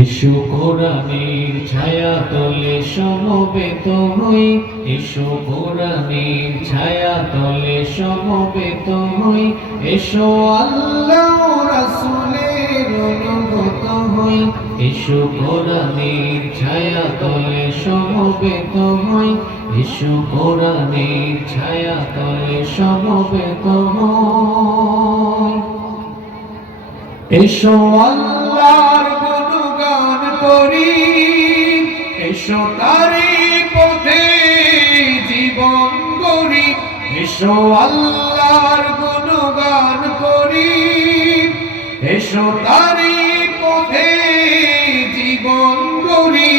এসো কোরআনের ছায়া তলে সমবেত হই, এসো কোরআনের ছায়া তলে সমবেত হই, এসো আল্লাহ রাসূলের অনুগত হই, এসো কোরআনের ছায়া তলে সমবেত হই, এসো কোরআনের ছায়া তলে সমবেত হই। এসো আল্লাহর গুণগান করি, এসো তারি পথে জীবন গড়ি, এসো আল্লাহর গুণগান করি, এসো তারি পথে জীবন গড়ি।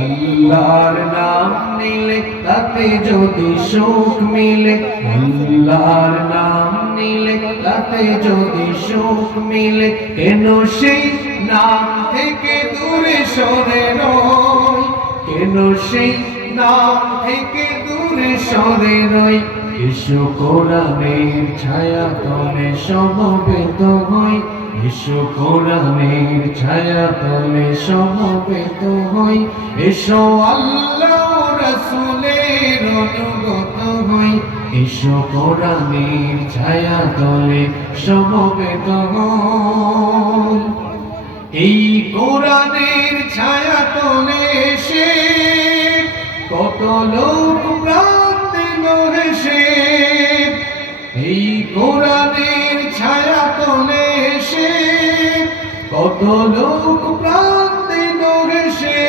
আল্লাহর নাম নিলে তাতে যদি সুখ মিলে, আল্লাহর নাম নিলে তাতে যদি সুখ মিলে, কেন সেই নাম থেকে দূরে সরে রই, কেন সেই নাম থেকে দূরে সরে রই। এসো কোরআনের ছায়া তলে সমবেত হই, এসো কোরআনের ছায়া তলে সমবেত হই, এসো আল্লাহ রাসূলের অনুগত হই, এসো কোরআনের ছায়া তলে সমবেত হই। এই কোরআনের ছায়া তলে এসে কত লোক প্রাণ দিল হেসে, এই কোরআনের ছায়া তলে এসে কত লোক প্রাণ দিল হেসে।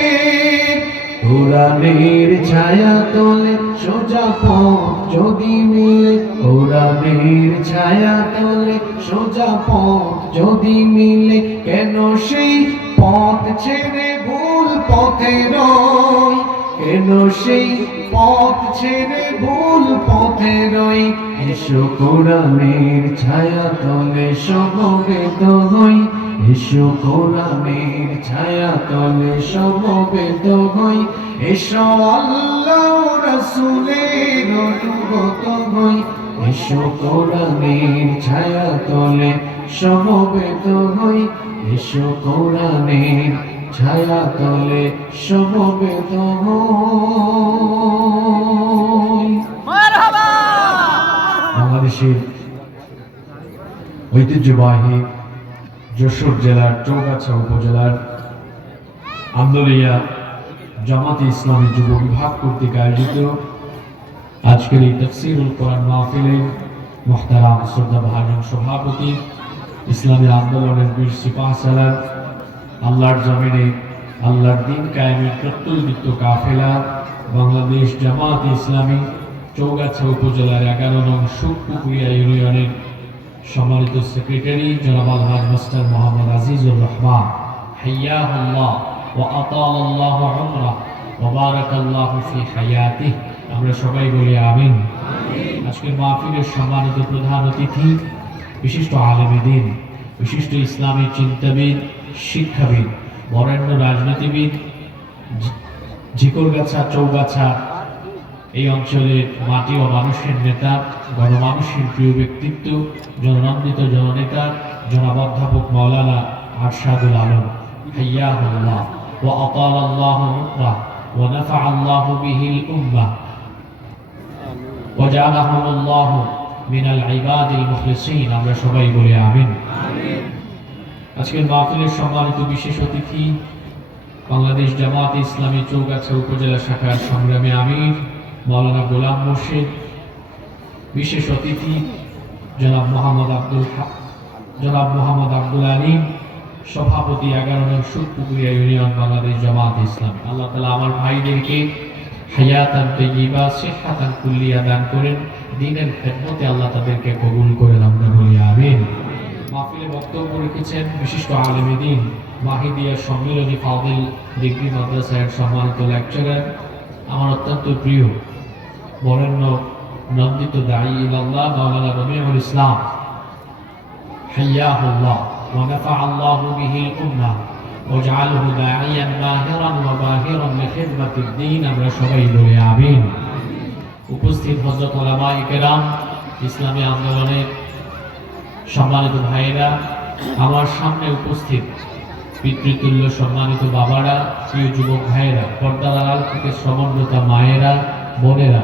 কোরআনের ছায়া তলে সোজা পথ যদি মিলে, কোরআনের ছায়া তলে সোজা পথ যদি মিলে, কেন সেই পথ ছেড়ে ভুল পথে রই, কেন সেই পথ ছেড়ে ভুল পথে রই। এসো কোরআনের ছায়া তলে সমবেত হই, এসো কোরআনের ছায়া তলে সমবেত হই, এসো আল্লাহ রাসূলের অনুগত হই, এসো কোরআনের ছায়া তলে সমবেত হই, এসো কোরআনের ছায়া তলে সমবেত হই। মারহাবা। বাংলাদেশের ঐতিহ্যবাহী যশোর জেলার চৌগাছা উপজেলার আন্দোলিয়া জামাতে ইসলামী যুব বিভাগ কর্তৃক আয়োজিত আজকের এই তাফসীরুল কোরআন মাহফিলের মুহতারাম শ্রদ্ধাভাজন সভাপতি, ইসলামী আন্দোলনের বীর সিপাহসালার, আল্লাহর জমিনে আল্লাহর দ্বীন কায়েমের প্রত্যুত্থিত কাফেলা বাংলাদেশ জামাতে ইসলামী চৌগাছা উপজেলার 11 নং সুখপুকুরিয়া ইউনিয়নের সম্মানিত সেক্রেটারি জনাব আলহাজ মাস্টার মোহাম্মদ আজিজুর রহমান, হাইয়াহুল্লাহ ওয়া আতালাল্লাহু উমরাহ ওয়া বারাকাল্লাহু ফি হায়াতিহি। আমরা সবাই বলি আমিন। আজকের মাহফিলের সম্মানিত প্রধান অতিথি, বিশিষ্ট আলেমে দ্বীন, বিশিষ্ট ইসলামী চিন্তাবিদ, শিক্ষাবিদ, বরেণ্য রাজনীতিবিদ, ঝিকরগাছা চৌগাছা এই অঞ্চলের মাটি ও মানুষের নেতা, গণমানুষের প্রিয় ব্যক্তিত্ব, জননন্দিত জননেতা জনাব অধ্যাপক মাওলানা আরশাদুল আলম, হাইয়াহুল্লাহ ওয়া আতালাল্লাহু উমরাহ ওয়া নাফাআল্লাহু বিহিল উম্মাহ ওয়া জাআলাহুমুল্লাহু মিনাল ইবাদিল মুখলিসিন। আমরা সবাই বলি আমিন। আজকের মাহফিলের সম্মানিত বিশেষ অতিথি, বাংলাদেশ জামাতে ইসলামী চৌগাছা উপজেলা শাখার সংগ্রামী আমির মাওলানা গোলাম মোর্শেদ, বিশেষ অতিথি জনাব মোহাম্মদ আব্দুল আলীম, সভাপতি 11 নং সুখপুকুরিয়া ইউনিয়ন বাংলাদেশ জামাতে ইসলামী। আল্লাহ তাআলা আমার ভাইদেরকে হায়াতান তাইয়্যিবা সিহহাতান কুল্লিয়া দান করেন, দ্বীনের খেদমতে আল্লাহ তাদেরকে কবুল করেন। আমরা বলি আমিন। মাহফিলে বক্তব্য রেখেছেন বিশিষ্ট আলেমে দ্বীন, মাহিদিয়া সম্মিলনী ফাদিল ডিগ্রি মাদ্রাসার সম্মানিত লেকচারার, আমার অত্যন্ত প্রিয় বরেণ্য নন্দিত দাঈ ইলাল্লাহ মাওলানা রবিউল ইসলাম, হাইয়াহুল্লাহ ওয়া নাফাআল্লাহু বিহিল উম্মাহ ওয়া জাআলহু দাঈয়ান মাহিরান ওয়া বাহিরান লিখিদমাতিদ দ্বীন। আমরা সবাই বলি আমিন। উপস্থিত হযরত উলামায়ে কেরাম, ইসলামী আন্দোলনের সম্মানিত ভাইয়েরা, আমার সামনে উপস্থিত পিতৃতুল্য সম্মানিত বাবারা, প্রিয় যুবক ভাইয়েরা, পর্দার আড়াল থেকে শ্রমণরতা মায়েরা, বোনেরা,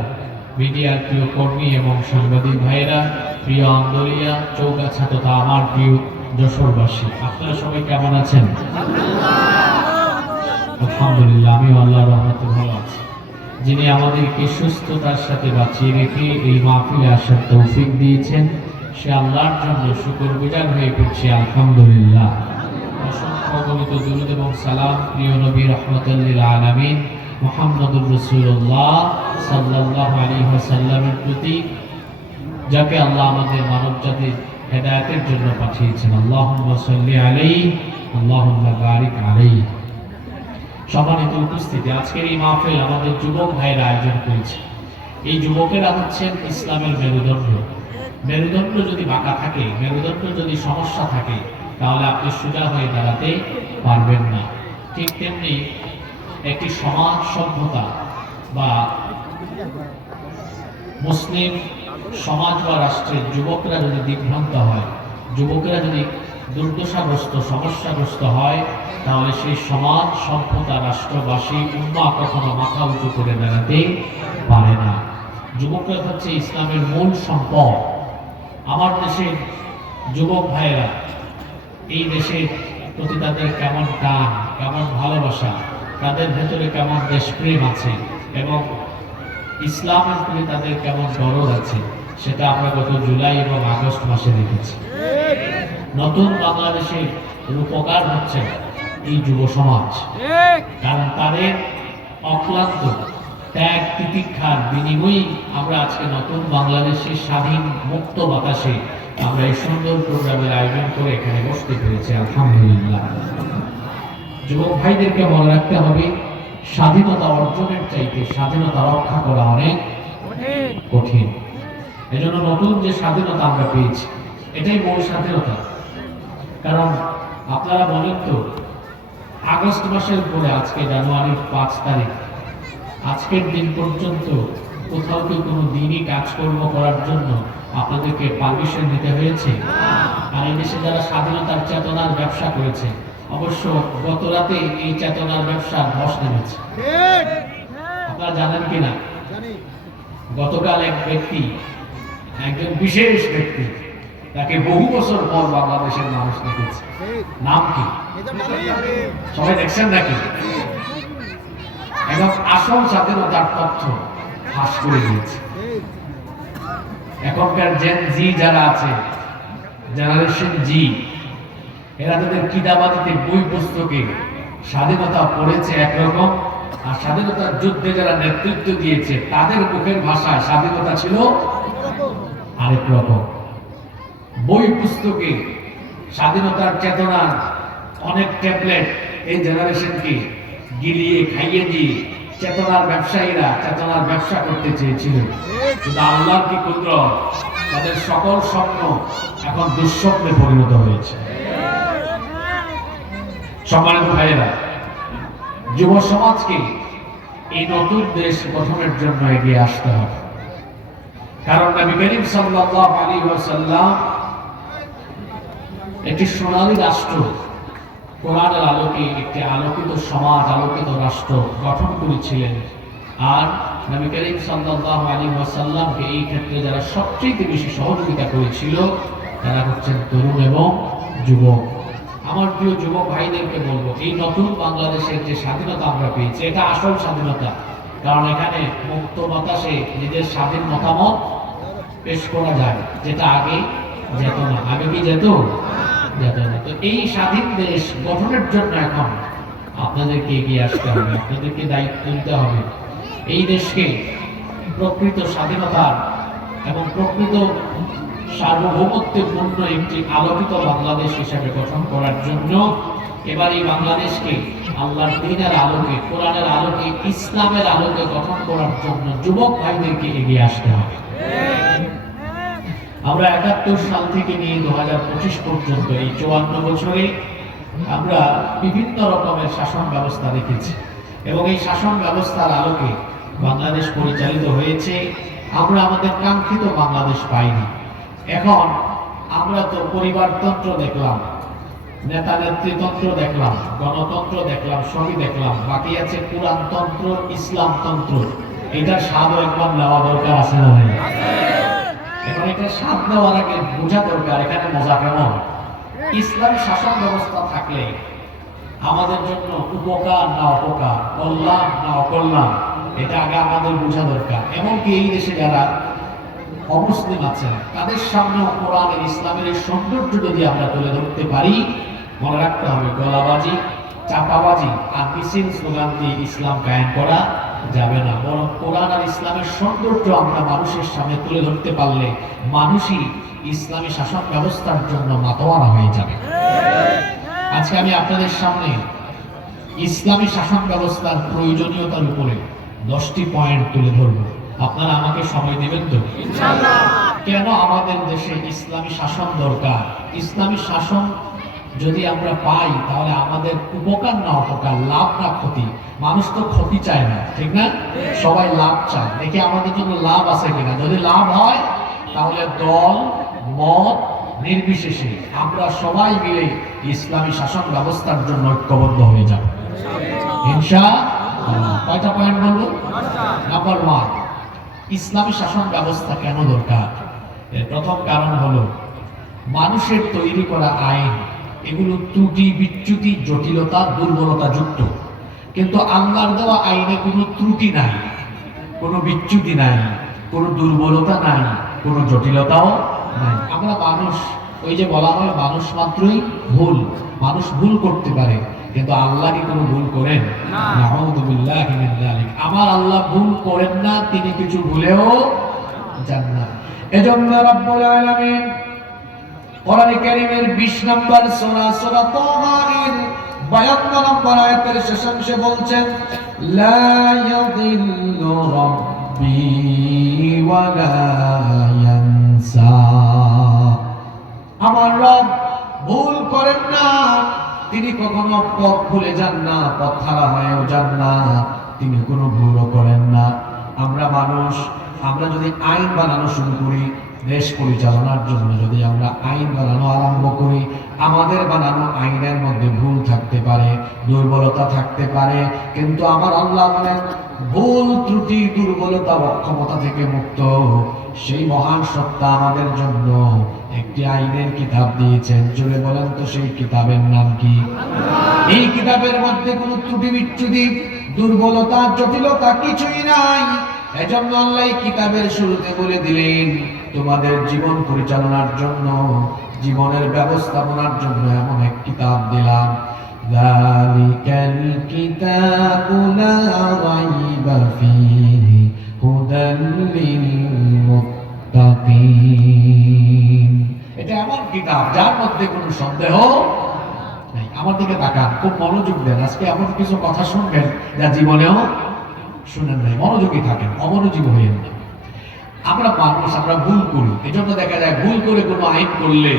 মিডিয়ার প্রিয় কর্মী এবং সাংবাদিক ভাইয়েরা, প্রিয় আন্দোলিয়া, চৌগাছা তথা আমার প্রিয় যশোরবাসী, আপনারা সবাই কেমন আছেন? আলহামদুলিল্লাহ, আমিও আল্লাহর রহমতে ভালো আছি। যিনি আমাদেরকে সুস্থতার সাথে বাঁচিয়ে রেখে এই মাহফিলে আসার তৌফিক দিয়েছেন, সে আল্লাহর জন্য শুকরগুজার হয়ে পড়ছি আলহামদুলিল্লাহ। অসংখ্য গণিত দুরূদ এবং সালাম প্রিয় নবী রাহমাতুল লিল আলামিন মুহাম্মদুর রাসূলুল্লাহ সাল্লাল্লাহু আলাইহি ওয়াসাল্লামের প্রতি, যাকে আল্লাহ আমাদের মানব জাতির হেদায়েতের জন্য পাঠিয়েছেন। আল্লাহুম্মা সাল্লি আলাইহি আল্লাহুম্মা বারিক আলাইহি। সম্মানিত উপস্থিতি, আজকের এই মাহফিল আমাদের যুবক ভাইয়েরা আয়োজন করেছে। এই যুবকেরা হচ্ছেন ইসলামের মেরুদণ্ড। মেরুদণ্ড যদি বাঁকা থাকে, মেরুদণ্ড যদি সমস্যা থাকে, তাহলে আপনি সোজা হয়ে দাঁড়াতে পারবেন না। ঠিক তেমনি একটি সমাজ সভ্যতা বা মুসলিম সমাজ বা রাষ্ট্রের যুবকরা যদি দিগ্ভ্রান্ত হয়, যুবকেরা যদি দুর্দশাগ্রস্ত সমস্যাগ্রস্ত হয়, তাহলে সেই সমাজ সভ্যতা রাষ্ট্রবাসী উম্মাহ কখনো মাথা উঁচু করে দাঁড়াতে পারে না। যুবকরা হচ্ছে ইসলামের মূল সম্পদ। আমার দেশের যুবক ভাইয়েরা, এই দেশের প্রতি তাদের কেমন টান, কেমন ভালোবাসা, তাদের ভেতরে কেমন দেশপ্রেম আছে এবং ইসলামের প্রতি তাদের কেমন দরদ আছে, সেটা আমরা গত জুলাই এবং আগস্ট মাসে দেখেছি। নতুন বাংলাদেশের রূপকার হচ্ছে এই যুব সমাজ, কারণ তাদের অক্লান্ত ত্যাগ তিতিক্ষার বিনিময়ে আমরা আজকে নতুন বাংলাদেশের স্বাধীন মুক্ত বাতাসে আমরা এই সুন্দর প্রোগ্রামের আয়োজন করে এখানে বসতে পেরেছি আলহামদুলিল্লাহ। যুবক ভাইদেরকে মনে রাখতে হবে, স্বাধীনতা অর্জনের চাইতে স্বাধীনতা রক্ষা করা অনেক কঠিন। এজন্য নতুন যে স্বাধীনতা আমরা পেয়েছি, এটাই মূল স্বাধীনতা। কারণ আপনারা বলেন তো, আগস্ট মাসের পরে আজকে জানুয়ারির 5 তারিখ, আজকের দিন পর্যন্ত কোথাও কি কোনো দিনই কাজকর্ম করার জন্য আপনাদেরকে পারমিশন নিতে হয়েছে? আর এই দেশে যারা স্বাধীনতার চেতনার ব্যবসা করেছে, অবশ্য গত রাতে এই চেতনার ব্যবসার ধস নেমেছে। আপনারা জানেন কিনা, গতকাল এক ব্যক্তি, একজন বিশেষ ব্যক্তি, তাকে বহু বছর পর বাংলাদেশের মানুষ দেখেছে। নাম কি সবাই দেখছেন নাকি? এবং আসল স্বাধীনতার তথ্য ফাঁস করে দিয়েছে। এখনকার জেন জি যারা আছে, জেনারেশন জি, এরা তাদের কিতাবাদিতে বই পুস্তকে স্বাধীনতা পড়েছে একরকম, আর স্বাধীনতার যুদ্ধে যারা নেতৃত্ব দিয়েছে তাদের মুখের ভাষায় স্বাধীনতা ছিল আরেক রকম। বই পুস্তকে স্বাধীনতার চেতনার অনেক ট্যাবলেট এই জেনারেশনকে গিলিয়ে খাইয়ে দিয়ে চেতনার ব্যবসায়ীরা চেতনার ব্যবসা করতে চেয়েছিল। কিন্তু আল্লাহর কি কুদরত, তাদের সকল স্বপ্ন এখন দুঃস্বপ্নে পরিণত হয়েছে। সম্মানিত ভাইয়েরা, যুব সমাজকে এই নতুন দেশ গঠনের জন্য এগিয়ে আসতে হবে। কারণ নবী করিম সাল্লাল্লাহু আলাইহি ওয়াসাল্লাম একটি সোনালী রাষ্ট্র, কোরআনের আলোকে একটি আলোকিত সমাজ, আলোকিত রাষ্ট্র গঠন করেছিলেন। আর নবী করিম সাল্লাল্লাহু আলাইহি ওয়াসাল্লামকে এই ক্ষেত্রে যারা সবচেয়ে বেশি সহযোগিতা করেছিল, তারা হচ্ছেন তরুণ এবং যুবক। আমার প্রিয় যুবক ভাইদেরকে বলবো, এই নতুন বাংলাদেশের যে স্বাধীনতা আমরা পেয়েছি, এটা আসল স্বাধীনতা। কারণ এখানে মুক্ত বাতাসে নিজের স্বাধীন মতামত পেশ করা যায়, যেটা আগে যেত না। আগে কি যেত? যেত না। তো এই স্বাধীন দেশ গঠনের জন্য এখন আপনাদেরকে এগিয়ে আসতে হবে, আপনাদেরকে দায়িত্ব নিতে হবে। এই দেশকে প্রকৃত স্বাধীনতার এবং প্রকৃত সার্বভৌমত্বপূর্ণ একটি আলোকিত বাংলাদেশ হিসেবে গঠন করার জন্য এবার এই বাংলাদেশকে আল্লাহর দ্বীনের আলোকে, কোরআনের আলোকে, ইসলামের আলোকে গঠন করার জন্য যুবক ভাইদেরকে এগিয়ে আসতে হবে। আমরা ৭১ সাল থেকে নিয়ে ২০২৫ পর্যন্ত এই ৫৪ বছরে আমরা বিভিন্ন রকমের শাসন ব্যবস্থা দেখেছি এবং এই শাসন ব্যবস্থার আলোকে বাংলাদেশ পরিচালিত হয়েছে। আমরা আমাদের কাঙ্ক্ষিত বাংলাদেশ পাইনি। এখন আমরা তো পরিবারতন্ত্র দেখলাম, নেতা নেতৃতন্ত্র দেখলাম, গণতন্ত্র দেখলাম, সবই দেখলাম, বাকি আছে পুরাণতন্ত্র, ইসলামতন্ত্র। এটার স্বাদও একবার নেওয়া দরকার আছে না ভাই? এখন এটা স্বাদ নেওয়ার আগে বোঝা দরকার এখানে মজা কেমন। ইসলামী শাসন ব্যবস্থা থাকলে আমাদের জন্য উপকার না অপকার, কল্যাণ না অকল্যাণ, এটা আগে আমাদের বোঝা দরকার। এমনকি এই দেশে যারা অমুসলিম আছেন তাদের সামনেও কোরআনের ইসলামের এই সৌন্দর্য যদি আমরা তুলে ধরতে পারি, মনে রাখতে হবে গলাবাজি, চাপাবাজি আর মিছিল স্লোগান দিয়ে ইসলাম কায়েম করা যাবে না। বরং কোরআন আর ইসলামের সৌন্দর্য আমরা মানুষের সামনে তুলে ধরতে পারলে মানুষই ইসলামী শাসন ব্যবস্থার জন্য মাতোয়ারা হয়ে যাবে। আজকে আমি আপনাদের সামনে ইসলামী শাসন ব্যবস্থার প্রয়োজনীয়তার উপরে 10টি পয়েন্ট তুলে ধরব। আপনারা আমাকে সময় দিবেন তো? ইনশাআল্লাহ। কেন আমাদের দেশে ইসলামী শাসন দরকার? ইসলামী শাসন যদি আমরা পাই তাহলে আমাদের উপকার না অপকার, লাভ না ক্ষতি। মানুষ তো ক্ষতি চায় না, ঠিক না? সবাই লাভ চায়। দেখি আমাদের জন্য লাভ আছে কিনা। যদি লাভ হয় তাহলে দল মত নির্বিশেষে আমরা সবাই মিলে ইসলামী শাসন ব্যবস্থার জন্য ঐক্যবদ্ধ হয়ে যাব ইনশাআল্লাহ। কয়টা পয়েন্ট বলবো? নাম্বার 1, ইসলামী শাসন ব্যবস্থা কেন দরকার? এর প্রথম কারণ হলো মানুষের তৈরি করা আইন এগুলো ত্রুটি বিচ্যুতি জটিলতা দুর্বলতা যুক্ত, কিন্তু আল্লাহর দেওয়া আইনে কোনো ত্রুটি নাই, কোনো বিচ্যুতি নাই, কোনো দুর্বলতা নাই, কোনো জটিলতাও নাই। আমরা মানুষ, ওই যে বলা হয় মানুষ মাত্রই ভুল, মানুষ ভুল করতে পারে, কিন্তু আল্লাহ কি কোনো ভুল করেন? নাউযুবিল্লাহি মিন যালিক। আমার আল্লাহ ভুল করেন না, তিনি কিছু ভুলেও যান না। এজন্য রব্বুল আলামিন কোরআনে কারীমের 20 নম্বর সূরা সূরা তাহা এর 52 নম্বর আয়াতের শেষাংশে বলছেন, লা ইয়াযিল্লু রাব্বি ওয়া লা ইয়ানসা। আমার রব ভুল করেন না, তিনি কখনো পথ ভুলে যান না, পথ হারা হয়েও যান না, তিনি কোনো ভুলও করেন না। আমরা মানুষ, আমরা যদি আইন বানানো শুরু করি, দেশ পরিচালনার জন্য যদি আমরা আইন বানানো আরম্ভ করি, আমাদের বানানো আইনের মধ্যে ভুল থাকতে পারে, দুর্বলতা থাকতে পারে, কিন্তু আমার আল্লাহ বলেন ভুল ত্রুটি দুর্বলতা অক্ষমতা থেকে মুক্ত সেই মহান সত্তা আমাদের জন্য একটি আইনের কিতাব দিয়েছেন। জোরে বলেন তো সেই কিতাবের নাম কি? এই কিতাবের মধ্যে কোনো ত্রুটি বিচ্যুতি দুর্বলতা জটিলতা কিছুই নাই। এজন্য আল্লাহ এই কিতাবের শুরুতে বলে দিলেন, তোমাদের জীবন পরিচালনার জন্য, জীবনের ব্যবস্থাপনার জন্য এমন এক কিতাব দিলাম। যালিকাল কিতাবু লা রাইবা ফীহি হুদাল লিল মুত্তাকিন। এটা এমন কিতাব যার মধ্যে কোনো সন্দেহ নাই। আমার দিকে তাকান, খুব মনোযোগ দেন। আজকে এমন কিছু কথা শুনবেন যা জীবনেও শুনেন নাই। মনোযোগী থাকেন, অমনোযোগী হইেন না। আমরা মানুষ, আমরা ভুল করি। এজন্য দেখা যায় ভুল করে কোনো আইন করলে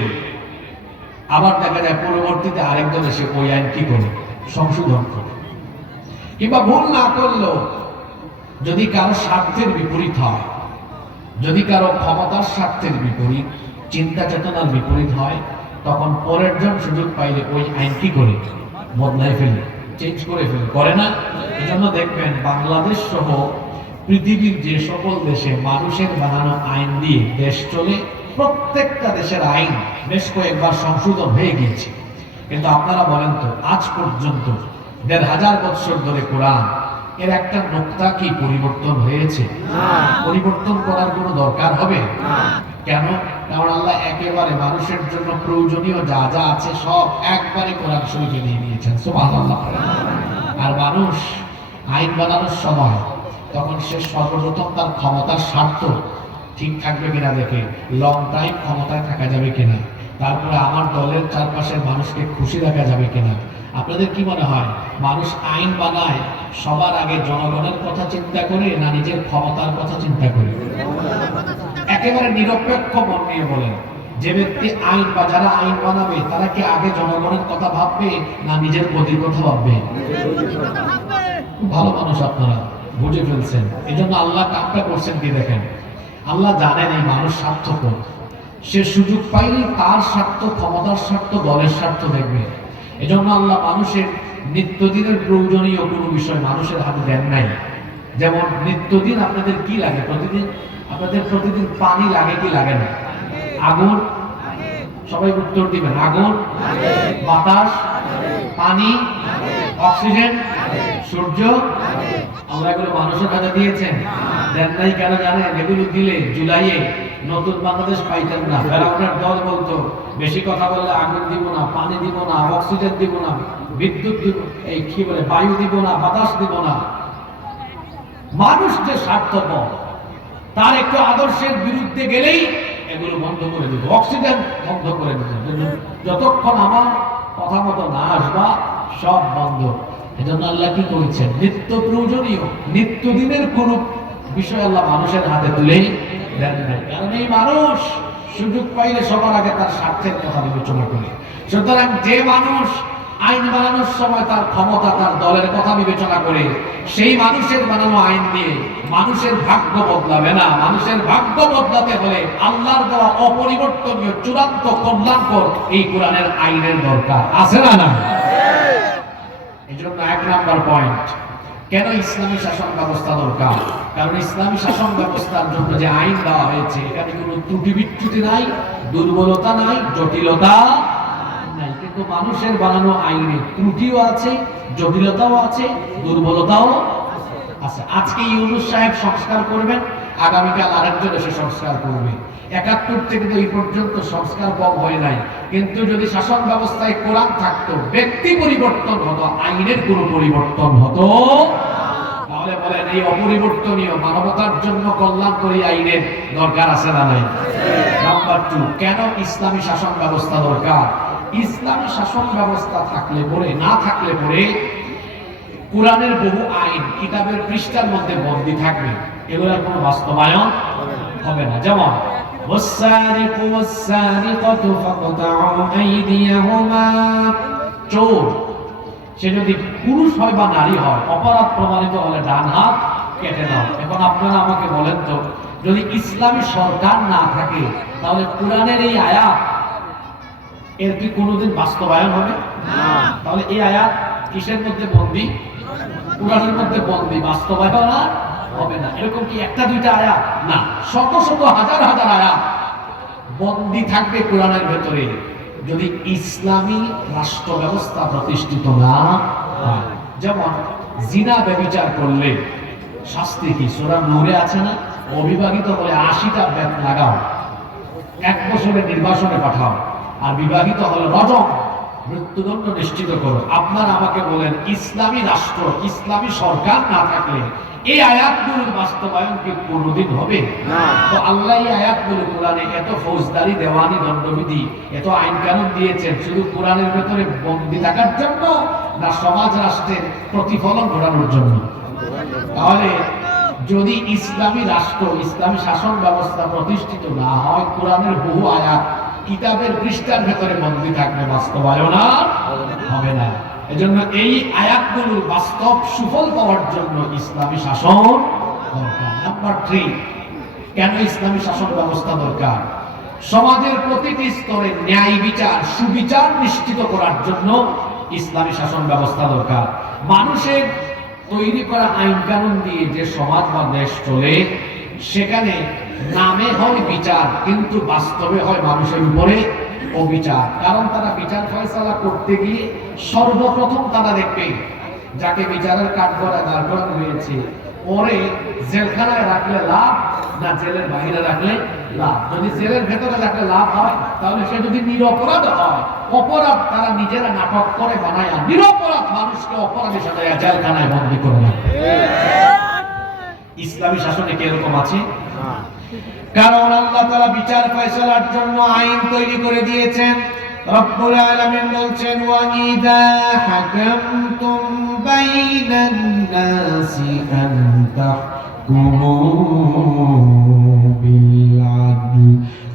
আবার দেখা যায় পরবর্তীতে আরেকজন এসে ওই আইন কি করে সংশোধন করে। কিংবা ভুল না করলেও যদি কারো স্বার্থের বিপরীত হয়, যদি কারো ক্ষমতার স্বার্থের বিপরীত, চিন্তা চেতনার বিপরীত হয়, তখন পরের জন সুযোগ পাইলে ওই আইন কি করে বদলাই ফেলে, চেঞ্জ করে ফেলে, করে না? এজন্য দেখবেন বাংলাদেশ সহ পৃথিবীর যে সকল দেশে মানুষের বানানো আইন দিয়ে দেশ চলে, প্রত্যেকটা দেশের আইন বেশ কয়েকবার সংশোধন হয়ে গিয়েছে। কিন্তু আপনারা বলেন তো, আজ পর্যন্ত ১৫০০ বছর ধরে কোরআন এর একটা নোক্তা কি পরিবর্তন হয়েছে? পরিবর্তন করার কোনো দরকার হবে? কেন? কারণ আল্লাহ একেবারে মানুষের জন্য প্রয়োজনীয় যা যা আছে সব একবারে কোরআন শরীফে দিয়ে দিয়েছেন। সুবহানাল্লাহ। আর মানুষ আইন বানানোর সময় তখন সে সর্বপ্রথম তার ক্ষমতার স্বার্থ ঠিক থাকবে কিনা দেখে, লং টাইম ক্ষমতায় থাকা যাবে কিনা, তারপরে আমার দলের চারপাশের মানুষকে খুশি রাখা যাবে কিনা। আপনাদের কি মনে হয় মানুষ আইন বানায় সবার আগে জনগণের কথা চিন্তা করে না নিজের ক্ষমতার কথা চিন্তা করে? একেবারে নিরপেক্ষ মন নিয়ে বলেন, যে ব্যক্তি আইন বা যারা আইন বানাবে তারা কি আগে জনগণের কথা ভাববে না নিজের গতির কথা ভাববে? ভালো মানুষ আপনারা বুঝে ফেলছেন। এই জন্য আল্লাহ কামটা করছেন কি দেখেন, আল্লাহ জানেন এই মানুষ স্বার্থপর, সে সুযোগ পাইলেই তার স্বার্থ, ক্ষমতার স্বার্থ, দলের স্বার্থ দেখবে। এজন্য আল্লাহ মানুষের নিত্যদিনের প্রয়োজনীয় কোনো বিষয় মানুষের হাতে দেন নাই। যেমন নিত্যদিন আপনাদের কি লাগে? আপনাদের প্রতিদিন পানি লাগে কি লাগে না? আগুন, সবাই উত্তর দিবেন। আগুন, বাতাস, পানি, অক্সিজেন, সূর্য, আল্লাহ এগুলো মানুষের হাতে দিয়েছেন? দেন নাই। কেন জানেন? এগুলো দিলে জুলাইয়ে নতুন বাংলাদেশ পাইতেন না। ফেরাউনের দল বলতো বেশি কথা বললে আগুন দিব না, পানি দিব না, অক্সিজেন দিব না, বিদ্যুৎ দিব, এই কি বলে বায়ু দিব না, বাতাস দিব না। মানুষ যে স্বার্থপর, তার একটু আদর্শের বিরুদ্ধে গেলেই এগুলো বন্ধ করে দিত, অক্সিজেন বন্ধ করে দিত। যতক্ষণ আমার কথা মতো না আসবা সব বন্ধ। এজন্য আল্লাহ কি করেছেন? নিত্য প্রয়োজনীয় নিত্যদিনের কোন বিষয় আল্লাহ মানুষের হাতে তুলে দেন নাই। কারণ এই মানুষ সুযোগ পাইলে সবার আগে তার স্বার্থের কথা বিবেচনা করে। সুতরাং যে মানুষ আইন বানানোর সময় তার ক্ষমতা, তার দলের কথা বিবেচনা করে, সেই মানুষের বানানো আইন দিয়ে মানুষের ভাগ্য বদলাবে না। মানুষের ভাগ্য বদলাতে হলে আল্লাহর দেওয়া অপরিবর্তনীয় চূড়ান্ত কল্যাণকর এই কোরআনের আইনের দরকার আছে না? না। এই জন্য 1 নাম্বার পয়েন্ট, কেন ইসলামী শাসন ব্যবস্থা দরকার? কারণ ইসলামী শাসন ব্যবস্থার জন্য যে আইন দেওয়া হয়েছে এখানে কোনো ত্রুটি বিচ্যুতি নাই, দুর্বলতা নাই, জটিলতা নাই। কিন্তু মানুষের বানানো আইনে ত্রুটিও আছে, জটিলতাও আছে, দুর্বলতাও আছে। আজকে ইউনূস সাহেব সংস্কার করবেন, আগামীকাল আরেকজন এসে সংস্কার করবে। 71 থেকে তো এই পর্যন্ত সংস্কার কম হয় নাই। কিন্তু যদি শাসন ব্যবস্থায় কোরআন থাকতো, ব্যক্তি পরিবর্তন হতো, আইনের কোনো পরিবর্তন হতো। তাহলে বলেন এই অপরিবর্তনীয় মানবতার জন্য কল্যাণকরী আইনের দরকার আছে না নাই? নাম্বার 2, কেন ইসলামী শাসন ব্যবস্থা দরকার? ইসলামী শাসন ব্যবস্থা থাকলে পরে, না থাকলে পরে কোরআনের বহু আইন কিতাবের পৃষ্ঠার মধ্যে বন্দী থাকবে, এগুলোর কোনো বাস্তবায়ন হবে না। যেমন চোর, সে যদি পুরুষ হয় বা নারী হয়, অপরাধ প্রমাণিত হলে ডান হাত কেটে দাও। এখন আপনারা আমাকে বলেন তো, যদি ইসলামী সরকার না থাকে তাহলে কোরআনের এই আয়াত এর কি কোনোদিন বাস্তবায়ন হবে? তাহলে এই আয়াত কিসের মধ্যে বন্দী? কোরআনের মধ্যে বন্দী, বাস্তবায়ন হবে না। এরকম কি একটা দুইটা আয়াত না, শত শত হাজার হাজার আয়াত বন্দী থাকবে কোরআনের ভেতরে যদি ইসলামী রাষ্ট্র ব্যবস্থা প্রতিষ্ঠিত না হয়। যেমন জিনা ব্যভিচার করলে শাস্তি কি? সূরা নূরে আছে না? অবিবাহিত হলে 80টা বেত লাগাও, 1 বছরের নির্বাসনে পাঠাও, আর বিবাহিত হলে রজম, মৃত্যুদণ্ড নিশ্চিত করো। আপনারা আমাকে বলেন, ইসলামী রাষ্ট্র, ইসলামী সরকার না থাকলে এই আয়াতগুলোর বাস্তবায়ন কি কোনোদিন হবে? না। তো আল্লাহ এই আয়াতগুলো কোরআনে এত ফৌজদারি, দেওয়ানি, দণ্ডবিধি, এত আইন কানুন দিয়েছেন শুধু কোরআনের ভেতরে বন্দী থাকার জন্য, না সমাজ রাষ্ট্রের প্রতিফলন ঘটানোর জন্য? তাহলে যদি ইসলামী রাষ্ট্র, ইসলামী শাসন ব্যবস্থা প্রতিষ্ঠিত না হয়, কোরআনের বহু আয়াত কিতাবের পৃষ্ঠার ভেতরে বন্দী থাকবে, বাস্তবায়ন হবে না। এজন্য এই আয়াতগুলোর বাস্তব সুফল পাওয়ার জন্য ইসলামী শাসন দরকার। নাম্বার 3, কেন ইসলামী শাসন ব্যবস্থা দরকার? সমাজের প্রতিটি স্তরে ন্যায় বিচার, সুবিচার নিশ্চিত করার জন্য ইসলামী শাসন ব্যবস্থা দরকার। মানুষের তৈরি করা আইন কানুন দিয়ে যে সমাজ বা দেশ চলে, সেখানে নামে হয় বিচার, কিন্তু বাস্তবে হয় মানুষের উপরে অবিচার। কারণ তারা বিচার ফয়সালা করতে গিয়ে সর্বপ্রথম তারা দেখবে যাকে বিচারের কাঠগড়ায় দাঁড় করানো হয়েছে, ওরে জেলখানায় রাখলে লাভ না জেলের বাইরে রাখলে লাভ। যদি জেলের ভেতরে রাখলে লাভ হয়, তাহলে সে যদি নিরপরাধ হয়, অপরাধ তারা নিজেরা নাটক করে বানায়, নিরপরাধ মানুষকে অপরাধী সাজায় জেলখানায় বন্দী করে রাখে। ইসলামী শাসনে কি এরকম আছে? কারণ আল্লাহ তাআলা বিচার ফয়সালার জন্য আইন তৈরি করে দিয়েছেন। রব্বুল আলামিন বলছেন, ওয়া ইযা হাকামতুম বাইনান নাসি আন তাহকুমু বিল আদল।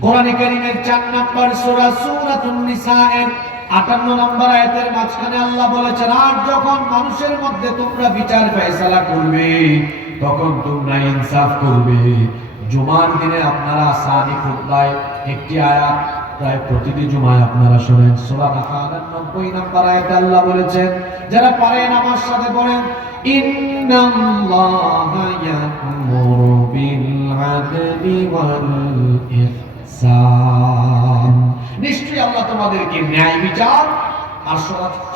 কোরআনে কারীমের 4 নম্বর সূরা সূরাতুন নিসা এর 58 নম্বর আয়াতের মাঝখানে আল্লাহ বলেছেন, আর যখন মানুষের মধ্যে তোমরা বিচার ফয়সালা করবে তখন তোমরা ইনসাফ করবে। জুমার দিনে আপনারা সানি খুতবায় একটি আয়াত প্রায় প্রতিটি জুমায় আপনারা শোনেন, সূরা নাহলের 90 নম্বর আয়াতে আল্লাহ বলেছেন, যারা পারেন আমার সাথে পড়েন, ইন্নাল্লাহা ইয়া'মুরু বিল আদলি ওয়াল ইহসান। নিশ্চয়ই আল্লাহ তোমাদেরকে ন্যায় বিচার আর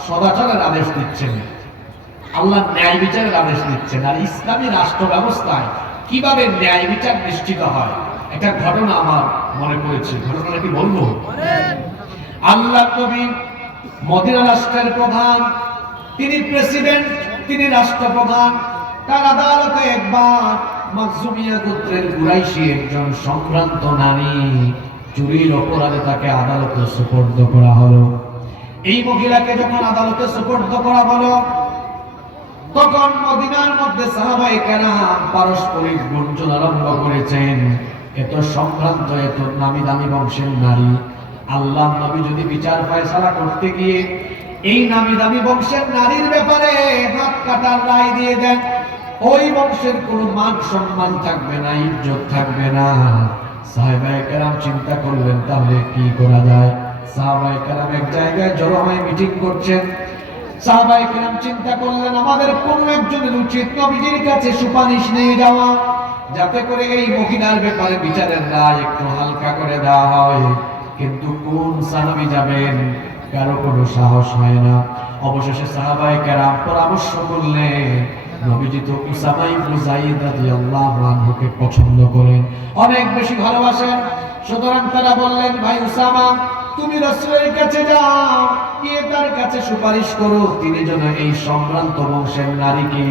সদাচরের আদেশ দিচ্ছেন। আল্লাহ ন্যায় বিচারের আদেশ দিচ্ছেন। আর ইসলামী রাষ্ট্র ব্যবস্থায় কিভাবে ন্যায় বিচার নিশ্চিত হয়, একটা ঘটনা আমার মনে পড়েছে। ঘটনাটা কি বলবো? আল্লাহ নবী মদিনা রাষ্ট্রের প্রধান, তিনি প্রেসিডেন্ট, তিনি রাষ্ট্রপ্রধান। তার আদালতে একবার মাখজুমিয়া গোত্রের কুরাইশি একজন সম্ভ্রান্ত নারী চুরির অপরাধে তাকে আদালতে সুপর্দ করা হলো। এই মহিলাকে যখন আদালতে সুপর্দ করা হলো, তখন মদিনার মধ্যে সাহাবায়ে কেরাম পারস্পরিক গুঞ্জন আরম্ভ করেছেন, এত সম্ভ্রান্ত, এত নামি দামি বংশের নারী, আল্লাহ নবী যদি বিচার ফয়সালা করতে গিয়ে এই নামি দামি বংশের নারীর ব্যাপারে হাত কাটার রায় দিয়ে দেন, ওই বংশের কোনো মান সম্মান থাকবে না, ইজ্জত থাকবে না। সাহাবায়ে কেরাম চিন্তা করলেন তাহলে কি করা যায়। সাহাবায়ে কেরাম এক জায়গায় জড়ো হয়ে মিটিং করছেন। সাহাবায়ে কেরাম চিন্তা করলেন, আমাদের কোনো একজনের উচিত নবীজির কাছে সুপারিশ নিয়ে যাওয়া, যাতে করে এই মহিলার ব্যাপারে বিচারের রায় একটু হালকা করে দেওয়া হয়। কিন্তু কোন সাহাবী যাবেন, কারো কোনো সাহস হয় না। অবশেষে সাহাবায়ে কেরাম পরামর্শ করলেন, নবীজি তো উসামা ইবনে যায়েদ রাদিয়াল্লাহু আনহুকে পছন্দ করেন, অনেক বেশি ভালোবাসেন। সুতরাং তারা বললেন, ভাই উসামা, তুমি রাসূলের কাছে যাও, গিয়ে তার কাছে সুপারিশ করো, তিনি যেন এই সম্ভ্রান্ত বংশের নারীকে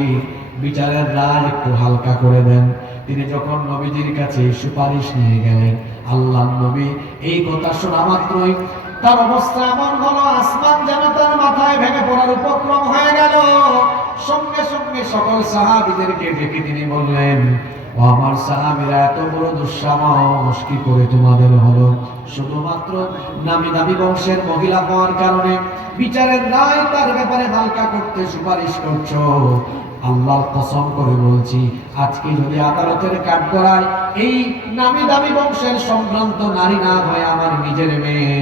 বিচারের রায় একটু হালকা করে দেন। তিনি যখন নবীজির কাছে সুপারিশ নিয়ে গেলেন, আল্লাহ নবী এই কথা শোনা মাত্রই তার অবস্থা এমন হলো, আসমান যেন তার মাথায় ভেঙে পড়ার উপক্রম হয়ে গেল। সঙ্গে সঙ্গে সকল সাহাবীদেরকে ডেকে তিনি বললেন, ও আমার সাহাবীরা, এত বড় দুঃসাহস কি করে তোমাদের হলো? শুধুমাত্র নামি দামি বংশের মহিলা হওয়ার কারণে বিচারের রায় তার ব্যাপারে হালকা করতে সুপারিশ করছো। আল্লাহর কসম করে বলছি, আজকে যদি আদালতের কাঠগড়ায় এই নামি দামি বংশের সম্ভ্রান্ত নারী না হয় আমার নিজের মেয়ে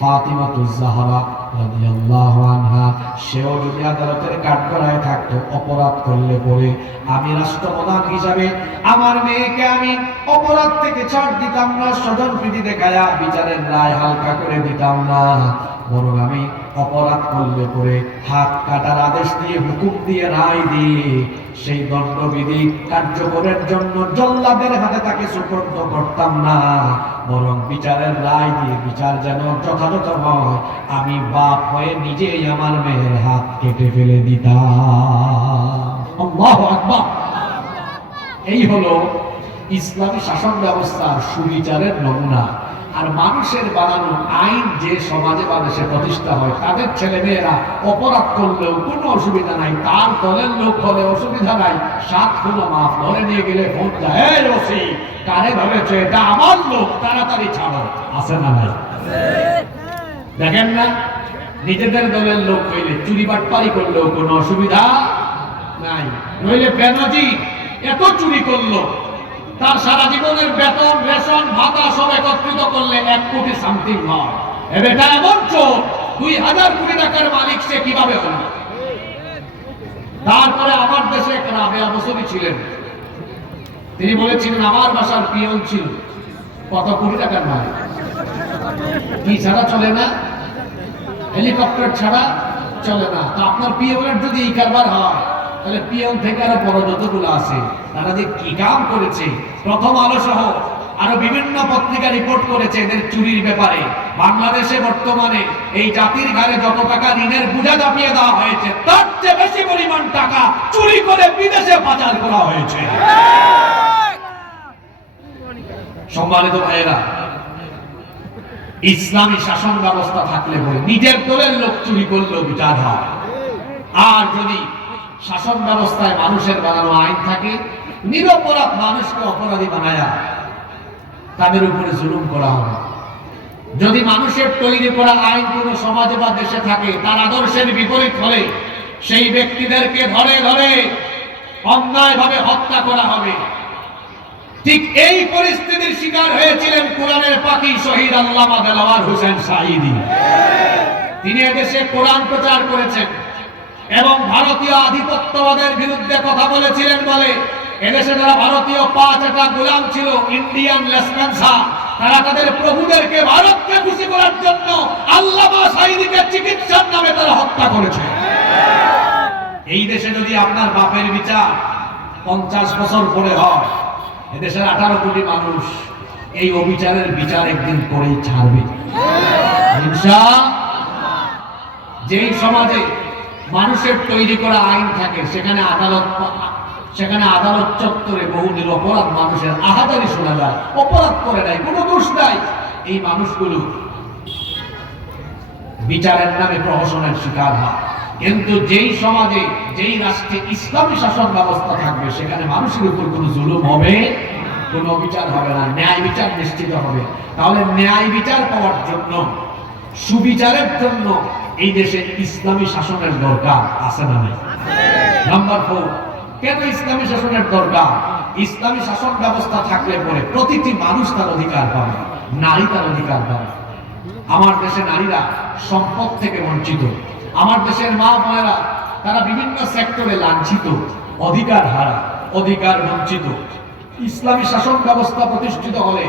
ফাতিমাতুজ জাহরা রাদিয়াল্লাহু আনহা, সেও যদি আদালতের কাঠগড়ায় থাকতো, অপরাধ করলে পরে আমি রাষ্ট্রপ্রধান হিসাবে আমার মেয়েকে আমি অপরাধ থেকে ছাড় দিতাম না, স্বজন প্রীতি দেখায়া বিচারের রায় হালকা করে দিতাম না, বরং আমি অপরাধ করলে পরে হাত কাটার আদেশ দিয়ে, হুকুম দিয়ে, রায় দিয়ে সেই দণ্ডবিধি কার্যকরের জন্য জল্লাদের হাতে তাকে সুপর্দ করতাম না, বরং বিচারের রায় দিয়ে বিচার যেন যথাযথ হয়, আমি বাপ হয়ে নিজেই আমার মেয়ের হাত কেটে ফেলে দিতাম। আল্লাহু আকবার। এই হলো ইসলামী শাসন ব্যবস্থার সুবিচারের নমুনা। আর মানুষের বানানো আইন যে সমাজে বা দেশে প্রতিষ্ঠা হয়, তাদের ছেলে মেয়েরা অপরাধ করলেও কোনো অসুবিধা নাই, তার দলের লোক হলে অসুবিধা নাই, 7 খুন মাফ, ধরে নিয়ে গেলে ফোন যায়, এই ওসি কারে ধরেছে, এটা আমার লোক, তাড়াতাড়ি ছাড়ো। আছে না নাই? দেখেন না, নিজেদের দলের লোক হইলে চুরি বাটপারি করলেও কোনো অসুবিধা নাই। নইলে বেনজি এত চুরি করলো, তার সারা জীবনের বেতন, রেশন, ভাতা সব একত্রিত করলে 1 কোটি সামথিং হয়। এটা এমন চোর, 2000 কোটি টাকার মালিক, সে কিভাবে হল? তারপরে আমার দেশে এক রাবেয়া বসরি ছিলেন, তিনি বলেছিলেন আমার বাসার পিয়ন ছিল, কত কোটি টাকার মালিক। কি ছাড়া চলে না? হেলিকপ্টার ছাড়া চলে না। তো আপনার পিয়নের যদি এই কারবার হয়, তাহলে পিয়ন থেকে আরো বড় যতগুলো আছে তারা যে কি কাম করেছে, প্রথম আলো সহ আরো বিভিন্ন পত্রিকা রিপোর্ট করেছে এদের চুরির ব্যাপারে। বাংলাদেশে বর্তমানে এই জাতির ঘাড়ে যত টাকা ঋণের বোঝা চাপিয়ে দেওয়া হয়েছে, তার চেয়ে বেশি পরিমাণ টাকা চুরি করে বিদেশে পাচার করা হয়েছে। সম্মানিত ভাইয়েরা, ইসলামী শাসন ব্যবস্থা থাকলে বলে নিজের দলের লোক চুরি করলেও বিচার হয়। আর যদি শাসন ব্যবস্থায় মানুষের বানানো আইন থাকে, নিরপরাধ মানুষকে অপরাধী বানায়া তাদের উপরে জুলুম করা হবে। যদি মানুষের তৈরি করা আইন কোন সমাজে বা দেশে থাকে, তার আদর্শের বিপরীত হলে সেই ব্যক্তিদেরকে ধরে ধরে অন্যায়ভাবে হত্যা করা হবে। ঠিক এই পরিস্থিতির শিকার হয়েছিলেন কোরআনের পাখি শহীদ আল্লামা দেলাওয়ার হোসেন সাঈদী। তিনি এদেশে কোরআন প্রচার করেছেন এবং ভারতীয় আধিপত্যবাদের বিরুদ্ধে কথা বলেছিলেন বলে এদেশে যারা ভারতীয় 5টা গোলাম ছিল, ইন্ডিয়ান লেসপেন্সা, তারা তাদের প্রভুদেরকে ভারতকে খুশি করার জন্য আল্লামা সাঈদীকে চিকিৎসার নামে তারা হত্যা করেছে। এই দেশে যদি আপনার বাপের বিচার 50 বছর পরে হয়, এদেশের 18 কোটি মানুষ এই অবিচারের বিচার একদিন করেই ছাড়বে ইনশাআল্লাহ। যেই সমাজে মানুষের তৈরি করা আইন থাকে, সেখানে আদালত চত্বরে বহু নিরপরাধ মানুষের আহাজারি শোনা যায়, অপরাধ করে নাই, কোনো দোষ নাই, এই মানুষগুলো বিচারের নামে প্রহসনের শিকার হয়। কিন্তু যেই সমাজে, যেই রাষ্ট্রে ইসলামী শাসন ব্যবস্থা থাকবে, সেখানে মানুষের উপর কোনো জুলুম হবে, কোনো বিচার হবে না, ন্যায় বিচার নিশ্চিত হবে। তাহলে ন্যায় বিচার পাওয়ার জন্য, সুবিচারের জন্য এই দেশে ইসলামী শাসনের দরকার আছে না নাই? নাম্বার 4, কেন ইসলামী শাসনের দরকার? ইসলামী শাসন ব্যবস্থা থাকলে পরে প্রতিটি মানুষ তার অধিকার পাবে, নারী তার অধিকার পাবে। আমার দেশে নারীরা সম্পদ থেকে বঞ্চিত, আমার দেশের মা বোনেরা তারা বিভিন্ন সেক্টরে লাঞ্ছিত, অধিকার হারা, অধিকার বঞ্চিত। ইসলামী শাসন ব্যবস্থা প্রতিষ্ঠিত হলে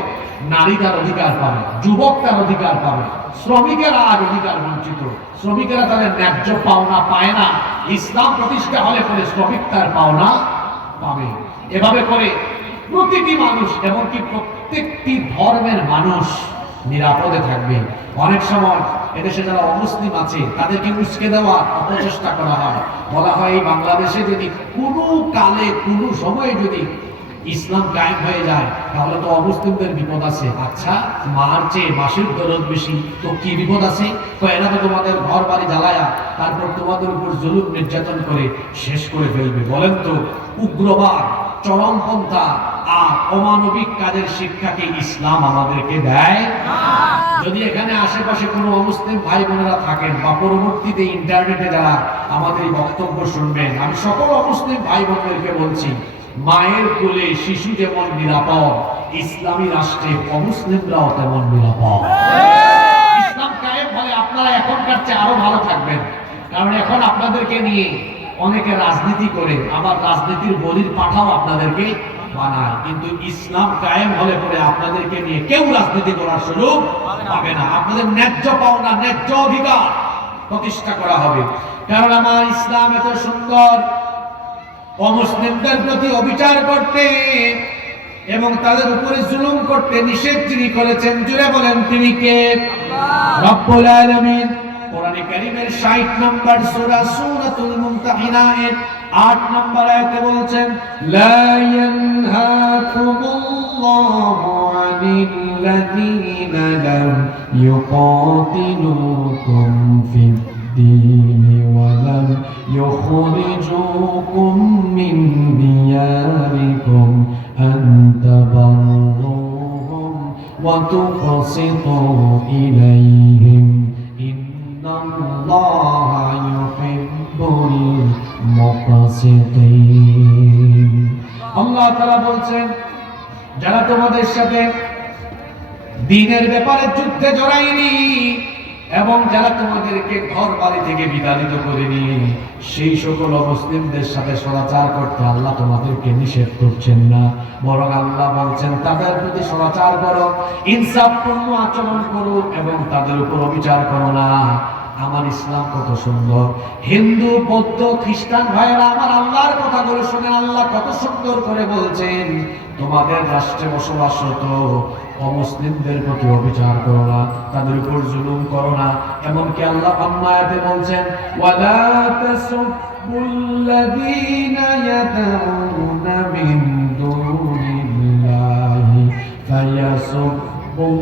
নারী তার অধিকার পাবে, যুবক তার অধিকার পাবে, শ্রমিকেরা আর অধিকার বঞ্চিত, শ্রমিকেরা তাদের ন্যায্য পাওনা পায় না। ইসলাম প্রতিষ্ঠা হলে পরে শ্রমিক তার পাওনা পাবে। এভাবে করে প্রতিটি মানুষ, এমনকি প্রত্যেকটি ধর্মের মানুষ নিরাপদে থাকবে। অনেক সময় এদেশে যারা অমুসলিম আছে তাদেরকে উস্কে দেওয়ার অপচেষ্টা করা হয়, বলা হয় এই বাংলাদেশে যদি কোনো কালে কোনো সময়ে যদি ইসলাম কায়েম হয়ে যায় তাহলে তো অমুসলিমদের বিপদ আছে। আচ্ছা, মার চেয়ে মাসির দরদ বেশি, তো কি বিপদ আছে? তো এরা তো তোমাদের ঘর বাড়ি জ্বালায়া তারপর তোমাদের উপর জুলুম নির্যাতন করে শেষ করে ফেলবে। বলেন তো, উগ্রবাদ, চরমপন্থা আর অমানবিক কাজের শিক্ষাকে ইসলাম আমাদেরকে দেয়? যদি এখানে আশেপাশে কোনো অমুসলিম ভাই বোনেরা থাকেন বা পরবর্তীতে ইন্টারনেটে যারা আমাদের এই বক্তব্য শুনবেন, আমি সকল অমুসলিম ভাই বোনদেরকে বলছি, মায়ের কোলে শিশু যেমন নিরাপদ, ইসলামী রাষ্ট্রে অমুসলিমরাও তেমন নিরাপদ। ইসলাম কায়েম হলে আপনারা এখনকার চেয়ে আরো ভালো থাকবেন, কারণ এখন আপনাদেরকে নিয়ে অনেকে রাজনীতি করে, আবার রাজনীতির বলির পাঠাও আপনাদেরকে বানায়। কিন্তু ইসলাম কায়েম হলে পরে আপনাদেরকে নিয়ে কেউ রাজনীতি করার সুযোগ পাবে না। আপনাদের ন্যায্য পাওনা, ন্যায্য অধিকার প্রতিষ্ঠা করা হবে। কারণ আমার ইসলাম এত সুন্দর, অমুসলিমদের প্রতি অবিচার করতে এবং তাদের উপরে জুলুম করতে নিষেধ যিনি করেছেন, জুড়ে বলেন তিনি কে? রব্বুল আলামিন। কোরআনে কারীমের 60 নম্বর সূরা সূরাতুল মুমতাহিনা এর 8 নম্বর আয়াতে বলছেন, লা ইয়ানহাকুমুল্লাহু আনিল্লাযীনা লাম ইউকাতিলুকুম ফিদ-দীনি ওয়া লাম يخرجوكم من دياركم أن تبروهم وتقسطوا إليهم إن الله يحب المقسطين। আল্লাহ তাআলা বলছেন, যারা তোমাদের সাথে দ্বীনের ব্যাপারে যুদ্ধে জড়ায়নি এবং যারা তোমাদেরকে ঘর বাড়ি থেকে বিতাড়িত করেনি, সেই সকল মুসলিমদের সাথে সদাচার করতে আল্লাহ তোমাদেরকে নিষেধ করছেন না, বরং আল্লাহ বলছেন তাদের প্রতি সদাচার করো, ইনসাফপূর্ণ আচরণ করো এবং তাদের উপর অবিচার করো না। আমার ইসলাম কত সুন্দর! হিন্দু, বৌদ্ধ, খ্রিস্টান ভাইয়েরা আমার আল্লাহর কথাগুলো শুনে আল্লাহ কত সুন্দর করে বলছেন, তোমাদের রাষ্ট্রে বসবাসরত অমুসলিমদের প্রতি অবিচার করো না, তাদের উপর জুলুম করো না। এমনকি আল্লাহ অন্য আয়াতে বলছেন, ওয়ালা তাসুবুল্লাযীনা ইয়াদউনা মিন দুনিল্লাহি ফায়াসুবুল্লাহা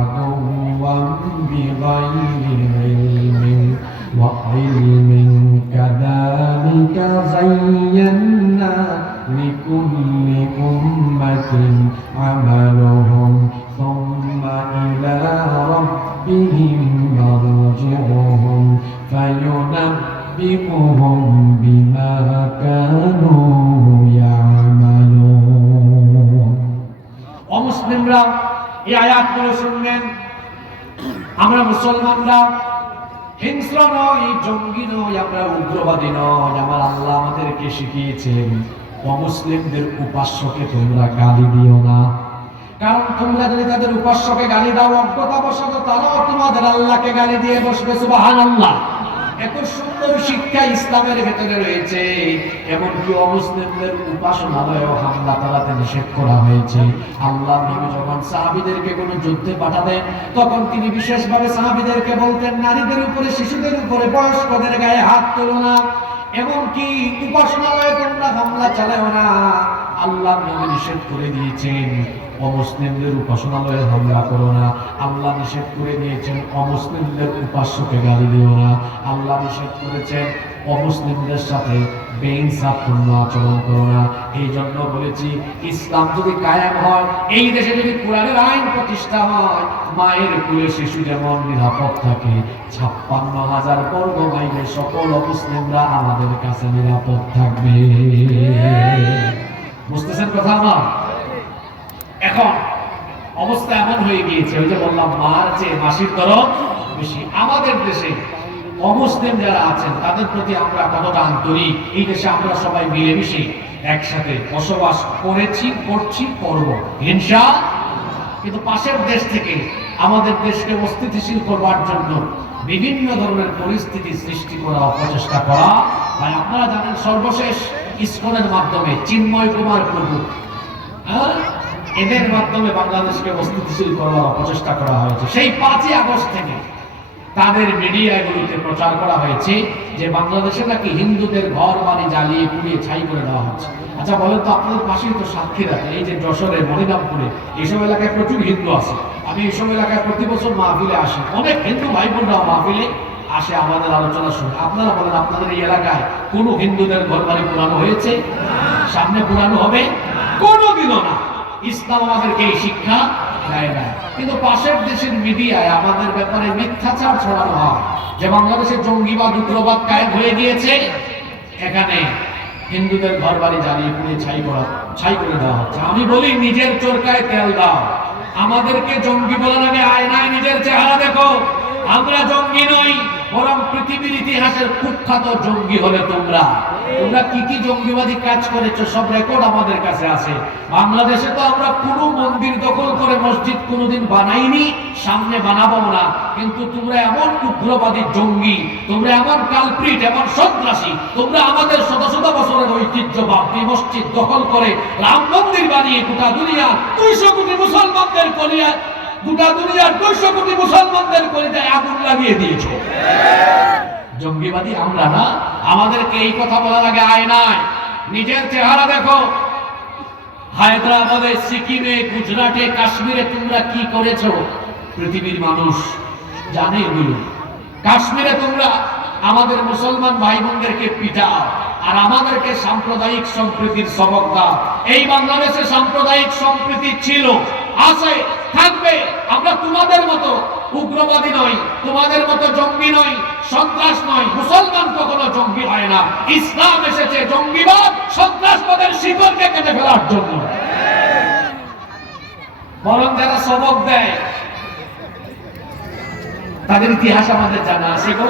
আদুওয়ান বিগাইরি ইলমিন ওয়া ইলমিন কাযালিকা যায়্যানা লিকুল্লি উম্মাতিন আমালুহুম সুম্মা ইলা রাব্বিহিম মারজিউহুম ফায়ুনাব্বিউহুম বিমা কানু ইয়ামালুন। অমুসলিমরা এই আয়াতগুলো শুনবেন। আমরা মুসলমানরা হিংস্র নই, জঙ্গি নই, আমরা উগ্রবাদী নই। আমার আল্লাহ আমাদেরকে শিখিয়েছেন অমুসলিমদের উপাস্যকে তোমরা গালি দিও না, কারণ তোমরা যদি তাদের উপাস্যকে গালি দাও অজ্ঞতাবশত তারাও তোমাদের আল্লাহকে গালি দিয়ে বসবে। সুবহানাল্লাহ। এত সুন্দর শিক্ষা ইসলামের ভেতরে রয়েছে। এমনকি অমুসলিমদের উপাসনালয়েও হামলা চালাতে নিষেধ করা হয়েছে। আল্লাহ নবী যখন সাহাবীদেরকে কোনো যুদ্ধে পাঠাতেন তখন তিনি বিশেষভাবে সাহাবীদেরকে বলতেন নারীদের উপরে, শিশুদের উপরে, বয়স্কদের গায়ে হাত তোলো না, এমনকি উপাসনালয়ে তোমরা হামলা চালাও না। আল্লাহ নবী নিষেধ করে দিয়েছেন অমুসলিমদের উপাসনালয়ে হামলা করো না। আল্লাহ নিষেধ করে দিয়েছেন অমুসলিমদের উপাস্যকে গালি দিও না। আল্লাহ নিষেধ করেছেন অমুসলিমদের সাথে বেইনসাফপূর্ণ আচরণ করো না। এই জন্য বলেছি ইসলাম যদি কায়েম হয়, এই দেশে যদি কোরআনের আইন প্রতিষ্ঠা হয়, মায়ের কোলে শিশু যেমন নিরাপদ থাকে, 56,000 বর্গ মাইলে সকল অমুসলিমরা আমাদের কাছে নিরাপদ থাকবে। বুঝতেছেন কথা আমার? এখন অবস্থা এমন হয়ে গিয়েছে, ওই যে বললাম মার চেয়ে মাসির দরদ বেশি। আমাদের দেশে অমুসলিম যারা আছেন তাদের প্রতি আমরা কতটা আন্তরিক। এই দেশে আমরা সবাই মিলেমিশে একসাথে বসবাস করেছি, করছি, করব ইনশাআল্লাহ। কিন্তু পাশের দেশ থেকে আমাদের দেশকে অস্থিতিশীল করবার জন্য বিভিন্ন ধরনের পরিস্থিতি সৃষ্টি করা, অপচেষ্টা করা। ভাই আপনারা জানেন সর্বশেষ ইসকনের মাধ্যমে চিন্ময় কুমার প্রভু, এদের মাধ্যমে বাংলাদেশকে অস্থিতিশীল করার অপচেষ্টা করা হয়েছে। সেই 5ই আগস্ট থেকে তাদের মিডিয়াগুলোতে প্রচার করা হয়েছে যে বাংলাদেশে নাকি হিন্দুদের ঘর বাড়ি জ্বালিয়ে পুড়িয়ে ছাই করে দেওয়া হচ্ছে। আচ্ছা বলেন তো, আপনাদের পাশেই তো সাক্ষীরাতে, এই যে যশোরে, মনিরামপুরে, এইসব এলাকায় প্রচুর হিন্দু আছে। আমি এইসব এলাকায় প্রতি বছর মাহফিলে আসি, অনেক হিন্দু ভাই বোনরাও মাহফিলে আসে, আমাদের আলোচনা শুনে। আপনারা বলেন আপনাদের এই এলাকায় কোনো হিন্দুদের ঘর বাড়ি পুরানো হয়েছে? সামনে পুরানো হবে? কোনোদিনও না। ইসলাম আমাদেরকে এই শিক্ষা দেয় না। কিন্তু পাশের দেশের মিডিয়ায় আমাদের ব্যাপারে মিথ্যাচার ছড়ানো হয় যে বাংলাদেশে জঙ্গিবাদ, উগ্রবাদ কায়েম হয়ে গিয়েছে, এখানে হিন্দুদের ঘর বাড়ি জ্বালিয়ে পুড়ে ছাই করে দেওয়া হচ্ছে। আমি বলি নিজের চরকায় তেল দাও। আমাদেরকে জঙ্গি বলার আগে আয়নায় নিজের চেহারা দেখো। আমরা জঙ্গি নই, বরং পৃথিবীর ইতিহাসের কুখ্যাত জঙ্গি হলে তোমরা। তোমরা কি কি জঙ্গিবাদী কাজ করেছো সব রেকর্ড আমাদের কাছে আছে। বাংলাদেশে তো আমরা কোনো মন্দির দখল করে মসজিদ কোনোদিন বানাইনি, সামনে বানাবো না। কিন্তু তোমরা এমন উগ্রবাদী জঙ্গি, তোমরা এমন কালপ্রিট, এমন সন্ত্রাসী, তোমরা আমাদের শত শত বছরের ঐতিহ্য বাবরি মসজিদ দখল করে রাম মন্দির বানিয়ে গোটা দুনিয়া 200 কোটি মুসলমানদের কলিয়া, গোটা দুনিয়ার 200 কোটি মুসলমানদের কলিজায় আগুন লাগিয়ে দিয়েছো। জঙ্গিবাদী আমরা না। আমাদেরকে এই কথা বলার আগে আয়নায় নিজের চেহারা দেখো। হায়দ্রাবাদে, সিকিমে, গুজরাটে, কাশ্মীরে তোমরা কি করেছো পৃথিবীর মানুষ জানে এগুলো। কাশ্মীরে তোমরা আমাদের মুসলমান ভাই বোনদেরকে পিটাও আর আমাদেরকে সাম্প্রদায়িক সম্প্রীতির সবক দাও। এই বাংলাদেশে সাম্প্রদায়িক সম্প্রীতি ছিল, আছে, থাকবে। আমরা তোমাদের মতো উগ্রবাদী নই, তোমাদের মতো জঙ্গি নই, সন্ত্রাস নই। মুসলমান কখনো জঙ্গি হয় না। ইসলাম এসেছে জঙ্গিবাদ, সন্ত্রাসবাদের শিকড়কে কেটে ফেলার জন্য। বরং যারা সবক দেয় তাদের ইতিহাস আমাদের জানা আছে গো।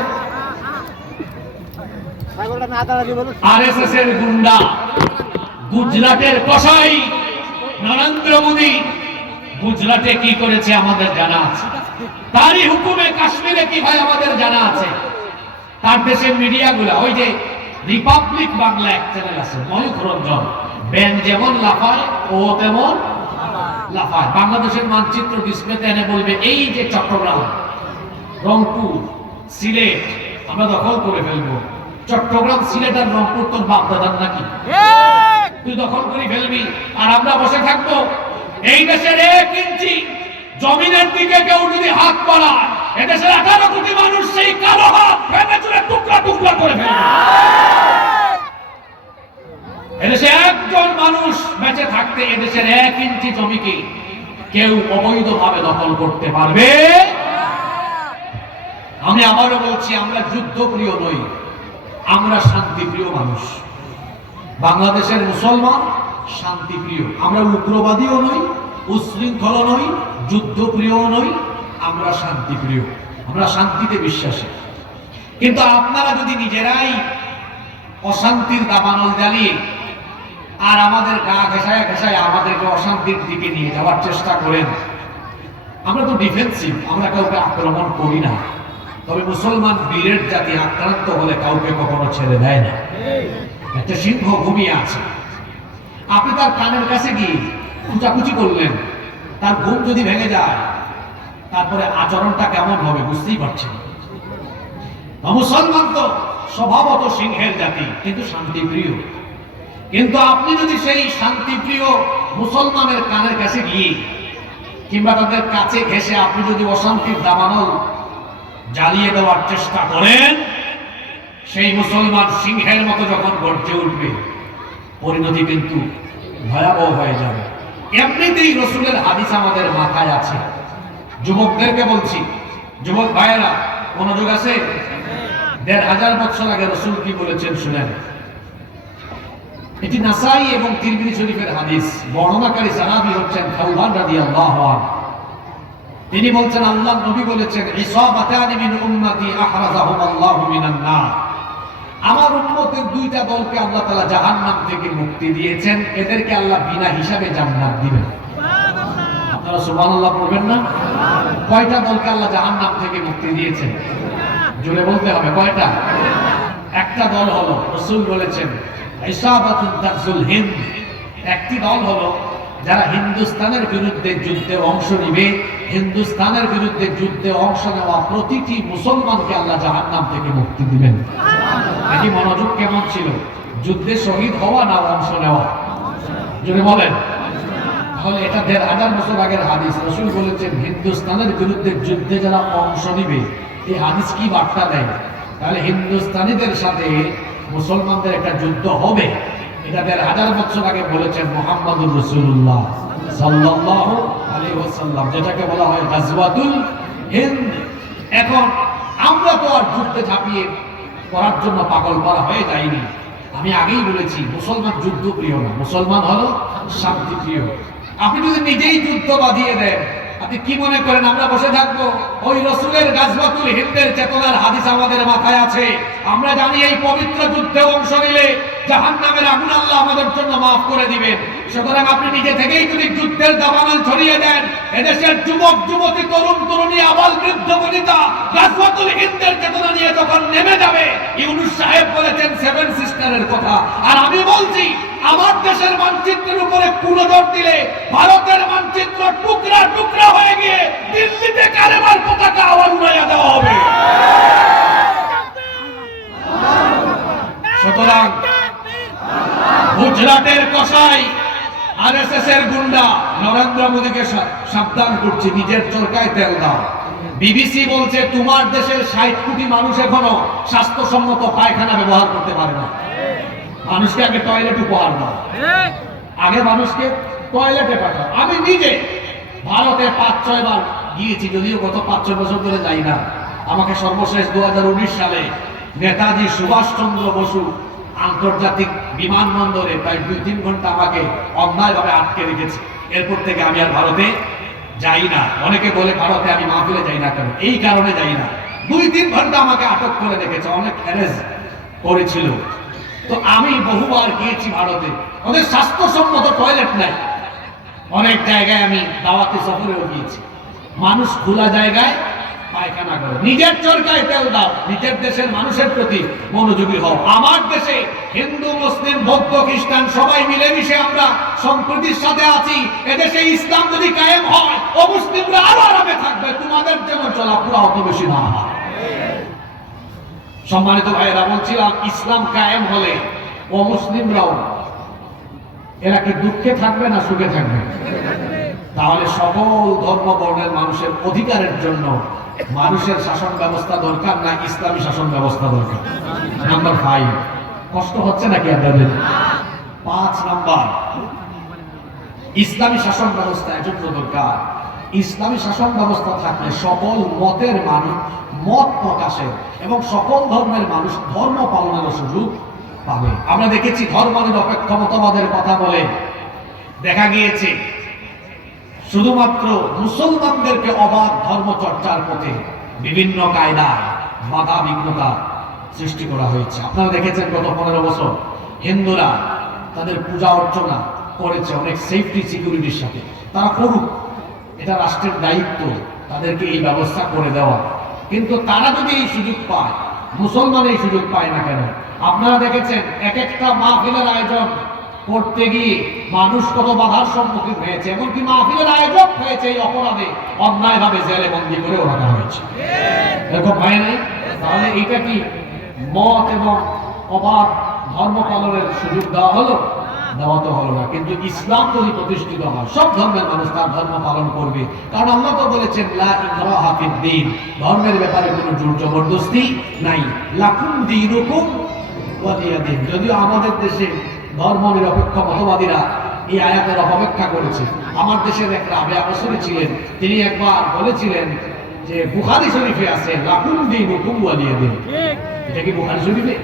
আরএসএস এর গুন্ডা, গুজরাটের কসাই নরেন্দ্র মোদী গুজরাটে কি করেছে আমাদের জানা আছে। তারই হুকুমে কাশ্মীরে কি হয় আমাদের জানা আছে। তার দেশের মিডিয়াগুলো, ওই যে রিপাবলিক বাংলা এক চ্যানেল আছে, ময়ূখ রঞ্জন, ব্যান যেমন লাফায় ও তেমন লাফায়। বাংলাদেশের মানচিত্র ডিসপ্লেতে এনে বলবে এই যে চট্টগ্রাম, রংপুর, সিলেট আমরা দখল করে ফেলবো। চট্টগ্রাম, সিলেট আর রংপুর তোর বাপ দাদার নাকি? তুই দখল করে ফেলবি আর আমরা বসে থাকবো? এই দেশের 1 ইঞ্চি জমিনের দিকে কেউ যদি হাত বাড়ায়, এদেশের 18 কোটি মানুষ সেই কালো হাত ভেঙে চুরে টুকরা টুকরা করে ফেলবে। এদেশে একজন মানুষ বেঁচে থাকতে এদেশের 1 ইঞ্চি জমিকে কেউ অবৈধভাবে দখল করতে পারবে? আমি আবারও বলছি, আমরা যুদ্ধপ্রিয় নই, আমরা শান্তিপ্রিয় মানুষ। বাংলাদেশের মুসলমান শান্তিপ্রিয়। আমরা উগ্রবাদীও নই, উশৃঙ্খল নই, যুদ্ধপ্রিয় নই, আমরা শান্তিপ্রিয়, আমরা শান্তিতে বিশ্বাসী। কিন্তু আপনারা যদি নিজেরাই অশান্তির দাবানল জ্বালিয়ে আর আমাদের গা ঘেঁষায় ঘেঁষায় আমাদেরকে অশান্তির দিকে নিয়ে যাওয়ার চেষ্টা করেন, আমরা তো ডিফেন্সিভ, আমরা কাউকে আক্রমণ করি না। তবে মুসলমান বীরের জাতি আক্রান্ত হলে কাউকে কখনো ছেড়ে দেয় না। একটা সিংহ ঘুমিয়ে আছে, আপনি তার কানের কাছে গিয়ে খুঁচাখুচি করলেন, তার ঘুম যদি ভেঙে যায় তারপরে আচরণটা কেমন হবে বুঝতেই পারছেন। মুসলমান তো স্বভাবত সিংহের জাতি, কিন্তু শান্তিপ্রিয়। কিন্তু আপনি যদি সেই শান্তিপ্রিয় মুসলমানের কানের কাছে গিয়ে কিংবা তাদের কাছে ঘেঁষে আপনি যদি অশান্তির দাবানল জ্বালিয়ে দেওয়ার চেষ্টা করেন, সেই মুসলমান সিংহের মতো যখন গর্জে উঠবে, পরিণতি কিন্তু ভয়াবহ হয়ে যাবে। এমনিতেই রসুলের হাদিস আমাদের মাথায় আছে। যুবকদেরকে বলছি, যুবক ভাইয়েরা, মনোযোগ আছে। ১৫০০ বছর আগে রসুল কি বলেছেন শুনেন। এটি নাসাই এবং তিরমিজি শরীফের হাদিস। বর্ণনাকারী সাহাবী হচ্ছেন খাউবান রাদিয়াল্লাহু আনহু। তিনি বলছেন, আল্লাহর নবী বলেছেন, ইসাবাতানি মিন উম্মতি আখরাজাহুমুল্লাহু মিনান নার। আমার উম্মতের দুইটা দলকে আল্লাহ তাআলা জাহান্নাম থেকে মুক্তি দিয়েছেন, এদেরকে আল্লাহ বিনা হিসাবে জান্নাত দিবেন। আপনারা সুবহানাল্লাহ পড়বেন না? কয়টা দলকে আল্লাহ জাহান্নাম থেকে মুক্তি দিয়েছেন? জোরে বলতে হবে, কয়টা? একটা দল হলো, রাসূল বলেছেন, ইসাবাতুন তাকজুল হিন্দ। একটি দল হলো যারা হিন্দুস্তানের বিরুদ্ধে যুদ্ধে অংশ নিবে। হিন্দুস্তানের বিরুদ্ধে যুদ্ধে অংশ নেওয়া প্রতিটি মুসলমানকে আল্লাহ জাহান্নাম থেকে মুক্তি দিবেন। এটি মনোযোগ কেমন ছিল? যুদ্ধে শহীদ হওয়া না অংশ নেওয়া? যদি বলেন, তাহলে এটা ১৫০০ বছর আগের হাদিস। রাসূল বলেছেন, হিন্দুস্তানের বিরুদ্ধে যুদ্ধে যারা অংশ নিবে, এই হাদিস কি বার্তা দেয়? তাহলে হিন্দুস্তানিদের সাথে মুসলমানদের একটা যুদ্ধ হবে। এটা ১৫০০ বছর আগে বলেছেন মুহাম্মদুর রাসূলুল্লাহ সাল্লাল্লাহু আলাইহি ওয়াসাল্লাম, যেটাকে বলা হয় গাজওয়াতুল হিন্দ। এখন আমরা তো আর যুদ্ধে ঝাঁপিয়ে করার জন্য পাগল করা হয়ে যায়নি। আমি আগেই বলেছি, মুসলমান যুদ্ধপ্রিয় না, মুসলমান হলো শান্তিপ্রিয়। আপনি যদি নিজেই যুদ্ধ বাঁধিয়ে দেন, আপনি কি মনে করেন আমরা বসে থাকবো? ওই রসুলের গাজওয়াতুল হিন্দের চেতনার হাদিস আমাদের মাথায় আছে। আমরা জানি এই পবিত্র যুদ্ধে অংশ নিলে জাহান্নামের আগুন আল্লাহ আমাদের জন্য মাফ করে দিবেন। সুতরাং আপনি নিজে থেকেই যদি যুদ্ধের দাবানল ছড়িয়ে দেন, এদেশের যুবক যুবতী, তরুণ তরুণী, আবাল বৃদ্ধ বনিতা গাজওয়াতুল হিন্দের চেতনা নিয়ে যখন নেমে যাবে, ইউনূস সাহেব বলেছেন 7 সিস্টারের কথা। আর আমি বলছি, আমার দেশের মানচিত্রের উপরে কুনজর দিলে ভারতের মানচিত্র টুকরা টুকরা হয়ে গিয়ে দিল্লিতে কালেমার পতাকা আবার উড়াইয়া দেওয়া হবে। সুতরাং গুজরাটের কসাই, আরএসএস এর গুন্ডা নরেন্দ্র মোদীকে সাবধান করছে, নিজের চরকায় তেল দাও। বিবিসি বলছে, তোমার দেশের ৬০ কোটি মানুষ এখনো স্বাস্থ্যসম্মত পায়খানা ব্যবহার করতে পারে না। মানুষকে আগে টয়লেট উপহার দাও, আগে মানুষকে টয়লেটে পাঠাও। আমি নিজে ভারতে ৫-৬ বার গিয়েছি, যদিও গত ৫-৬ বছর ধরে যাই না। আমাকে সর্বশেষ ২০১৯ সালে নেতাজি সুভাষচন্দ্র বসু আন্তর্জাতিক বিমানবন্দরে প্রায় ২-৩ ঘন্টা আমাকে অন্যায়ভাবে আটকে রেখেছে। এরপর থেকে আমি আর ভারতে যাই না। অনেকে বলে ভারতে আমি মাহফিলে যাই না কেন? এই কারণে যাই না, ২-৩ ঘন্টা আমাকে আটক করে রেখেছে, অনেক হ্যারেস করেছিল। তো আমি বহুবার গিয়েছি ভারতে, ওদের স্বাস্থ্যসম্মত টয়লেট নাই। অনেক জায়গায় আমি দাওয়াতি সফরেও গিয়েছি, মানুষ খোলা জায়গায় পায়খানা করে। নিজের চরকায় তেল দাও, নিজের দেশের মানুষের প্রতি মনোযোগী হও। আমার দেশে হিন্দু, মুসলিম, বৌদ্ধ, খ্রিস্টান সবাই মিলেমিশে আমরা সম্প্রীতির সাথে আছি। এদেশে ইসলাম যদি কায়েম হয়, অমুসলিমরা আরো আরামে থাকবে, তোমাদের যেন চলাফেরা অত বেশি না হয়। সম্মানিত ভাইয়েরা, বলছিলাম, ইসলাম কায়েম হলে অমুসলিমরাও এরা কি দুঃখে থাকবে না সুখে থাকবে? তাহলে সকল ধর্ম বর্ণের মানুষের অধিকারের জন্য মানুষের শাসন ব্যবস্থা দরকার না ইসলামী শাসন ব্যবস্থা দরকার? নাম্বার 5, কষ্ট হচ্ছে নাকি আপনাদের? 5 নাম্বার, ইসলামী শাসন ব্যবস্থা এজন্য দরকার। ইসলামী শাসন ব্যবস্থা থাকলে সকল মতের মানুষ মত প্রকাশের এবং সকল ধর্মের মানুষ ধর্ম পালনের সুযোগ পাবে। আমরা দেখেছি ধর্ম নিরপেক্ষ মতবাদের কথা বলে দেখা গিয়েছে শুধুমাত্র মুসলমানদেরকে অবাধ ধর্ম চর্চার পথে বিভিন্ন কায়দায় বাধা বিঘ্নতা সৃষ্টি করা হয়েছে। আপনারা দেখেছেন গত 15 বছর হিন্দুরা তাদের পূজা অর্চনা করেছে অনেক সেফটি সিকিউরিটির সাথে। তারা করুক, এটা রাষ্ট্রের দায়িত্ব তাদেরকে এই ব্যবস্থা করে দেওয়া। কিন্তু তারা যদি এই সুযোগ পায়, মুসলমান এই সুযোগ পায় না কেন? আপনারা দেখেছেন এক একটা মাহফিলের আয়োজন করতে গিয়ে মানুষ কত বাধার সম্মুখীন হয়েছে, এমনকি মাহফিলের আয়োজক হয়েছে এই অপরাধে অন্যায়ভাবে জেলে বন্দী করেও রাখা হয়েছে। এরকম হয় নাই? তাহলে এটা কি মত এবং অবাধ ধর্ম পালনের সুযোগ দেওয়া হলো? দেওয়া তো হলো না। কিন্তু ইসলাম যদি প্রতিষ্ঠিত হয়, সব ধর্মের মানুষ তার ধর্ম পালন করবে। কারণ আল্লাহ তো বলেছেন লা ইকরাহা ফিদ-দীন, ধর্মের ব্যাপারে কোনো জোর জবরদস্তি নাই। লাকুম দীনুকুম ওয়ালিয়া দীন। যদিও আমাদের দেশে ধর্ম নিরপেক্ষ মতবাদীরা এই আয়াতের অপেক্ষা করেছে। আমার দেশের এক রাবেয়া বসরি ছিলেন, তিনি একবার বলেছিলেন যে বুখারী শরীফে আছে লাকুম দীনুকুম ওয়ালিয়া দীন। এটা কি বুখারী শরীফে?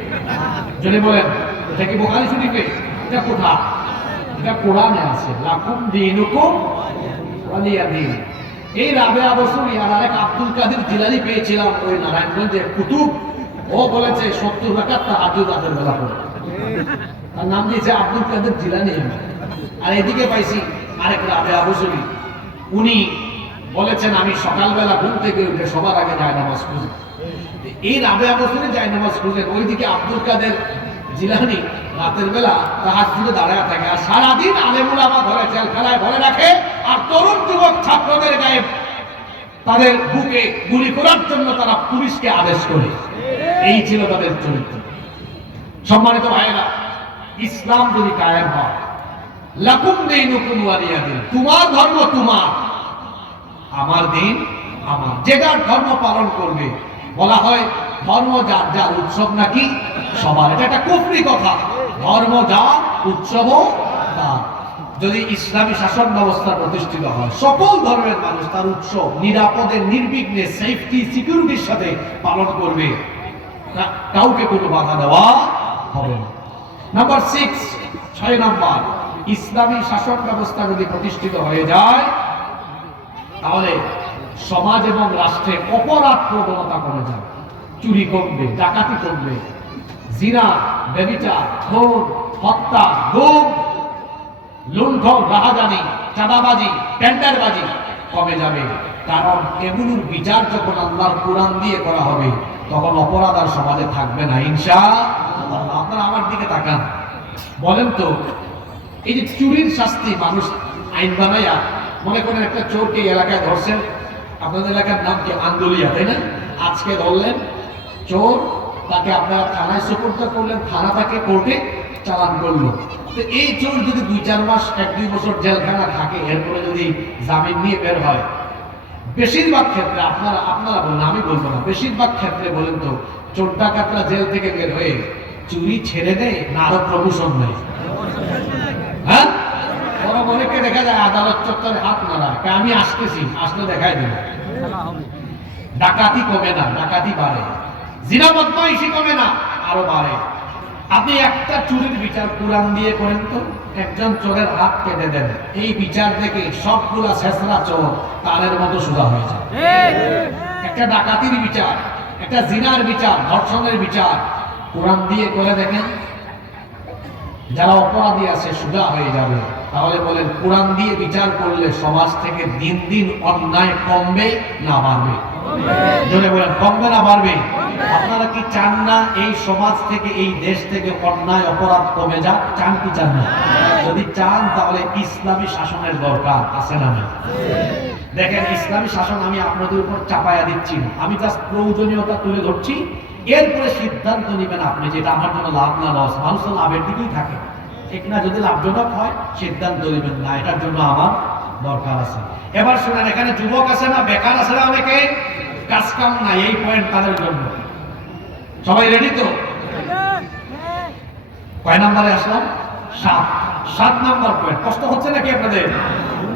যদি বলেন এটা কি বুখারী শরীফে? এটা কোথায়? এটা কোরআনে আছে, লাকুম দীনুকুম ওয়ালিয়া দীন। এই রাবেয়া বসরি আর এক আব্দুল কাদের জিলানী পেয়েছিলাম ওই নারায়ণগঞ্জের কুতুব। ও বলেছে 70 রাকাত তাহাজ্জুদ রাতের বেলা পড়ে। তার নাম দিয়েছে আব্দুল কাদের জিলানী। আর এদিকে পাইছি আরেক রাবেয়া বসরি, উনি বলেছেন আমি সকালবেলা ঘুম থেকে উঠে সবার আগে জায়নামাজ খুঁজি। এই রাবেয়া বসরি জায়নামাজ খুঁজেন, ওইদিকে আব্দুল কাদের জিলানী রাতের বেলা তাহাজ্জুদে দাঁড়ায় থাকে। আর সারাদিন আলেম উলামা ধরে জেলখানায় ভরে রাখে, আর তরুণ যুবক ছাত্রদের গায়ে তাদের বুকে গুলি করার জন্য তারা পুলিশকে আদেশ করে। এই ছিল তাদের চরিত্র। সম্মানিত ভাইয়েরা, ইসলাম যদি কায়েম হয়, লাকুম দীনুকুম ওয়ালিয়া দীন, তোমার ধর্ম তোমার, আমার দিন আমার, যে যার ধর্ম পালন করবে। বলা হয় ধর্ম যার যার, উৎসব নাকি সবার। এটা একটা কুফরি কথা। ধর্ম যার, উৎসবও তার। যদি ইসলামী শাসন ব্যবস্থা প্রতিষ্ঠিত হয়, সকল ধর্মের মানুষ তার উৎসব নিরাপদে নির্বিঘ্নে সেফটি সিকিউরিটির সাথে পালন করবে, কাউকে কোনো বাধা দেওয়া হবে না। নাম্বার 6 নাম্বার, ইসলামী শাসন ব্যবস্থা যদি প্রতিষ্ঠিত হয়ে যায়, তাহলে সমাজ এবং রাষ্ট্রে অপরাধ প্রবণতা কমে যাবে। চুরি কমবে, ডাকাতি কমবে, জিনা, ব্যভিচার, খুন, হত্যা, গুম, লুণ্ঠন, রাহাজানি, চাঁদাবাজি, টেন্ডারবাজি কমে যাবে। কারণ এগুলোর বিচার যখন আল্লাহর কোরআন দিয়ে করা হবে, তখন অপরাধ আর সমাজে থাকবে না ইনশাআল্লাহ। আপনারা আমার দিকে তাকান, বলেন তো, এই যে চুরির শাস্তি মানুষ আইন বানাইয়া, মনে করেন একটা চোরকে এলাকায় ধরছেন, আপনাদের এলাকার নাম কি আন্দোলিয়া, তাই না? আজকে ধরলেন চোর, তাকে আপনারা থানায় সুপর্দ করলেন, থানা তাকে কোর্টে চালান করলো। তো এই চোর যদি 2-4 মাস 1-2 বছর জেলখানা থাকে, এরপরে যদি জামিন নিয়ে বের হয়, বেশিরভাগ ক্ষেত্রে আপনারা বলেন, আমি বলবো না, বেশিরভাগ ক্ষেত্রে বলেন তো, চোর ডাকাতরা জেল থেকে বের হয়ে চুরি ছেড়ে দেয় না আরো প্রমোশন নেয়? হ্যাঁ, অনেকে দেখা যায় আদালত চত্বরে হাত নাড়ায়, আমি আসতেছি, আসলে দেখাই দেব। ডাকাতি কমে না, ডাকাতি বাড়ে। জিনা বদমাইশি কমে না, আরো বাড়ে। আপনি একটা চুরির বিচার কোরআন দিয়ে করেন তো, একজন চোরের হাত কেটে দেন, এই বিচার দেখে সবগুলা ছেঁচড়া চোর তারের মতো সোজা হয়ে যায়। একটা ডাকাতির বিচার, একটা জিনার বিচার, ধর্ষণের বিচার কোরআন দিয়ে করে দেখেন, যারা অপরাধী আছে সোজা হয়ে যাবে। তাহলে বলেন, কোরআন দিয়ে বিচার করলে সমাজ থেকে দিন দিন অন্যায় কমবে না বাড়বে? জোরে বলেন, কমবে না বাড়বে? আপনারা কি চান না এই সমাজ থেকে, এই দেশ থেকে অন্যায় অপরাধ কমে যাক? চান কি চান না? যদি চান, তাহলে ইসলামী শাসনের দরকার আছে না? দেখেন, ইসলামী শাসন আমি আপনাদের উপর চাপায়া দিচ্ছি না, আমি জাস্ট প্রয়োজনীয়তা তুলে ধরছি। এরপরে সিদ্ধান্ত নেবেন আপনি, যেটা আমার জন্য লাভ না লস। মানুষ তো লাভের দিকেই থাকে, ঠিক না? যদি লাভজনক হয় সিদ্ধান্ত নেবেন, না এটার জন্য আমার দরকার আছে। এবার শুনেন, এখানে যুবক আছে না, বেকার আছে না, অনেকে কাজ কাম নাই, এই পয়েন্ট তাদের জন্য। সবাই রেডি তো? কয় নাম্বারে আসলাম? 7 নাম্বার পয়েন্ট। কষ্ট হচ্ছে নাকি আপনাদের?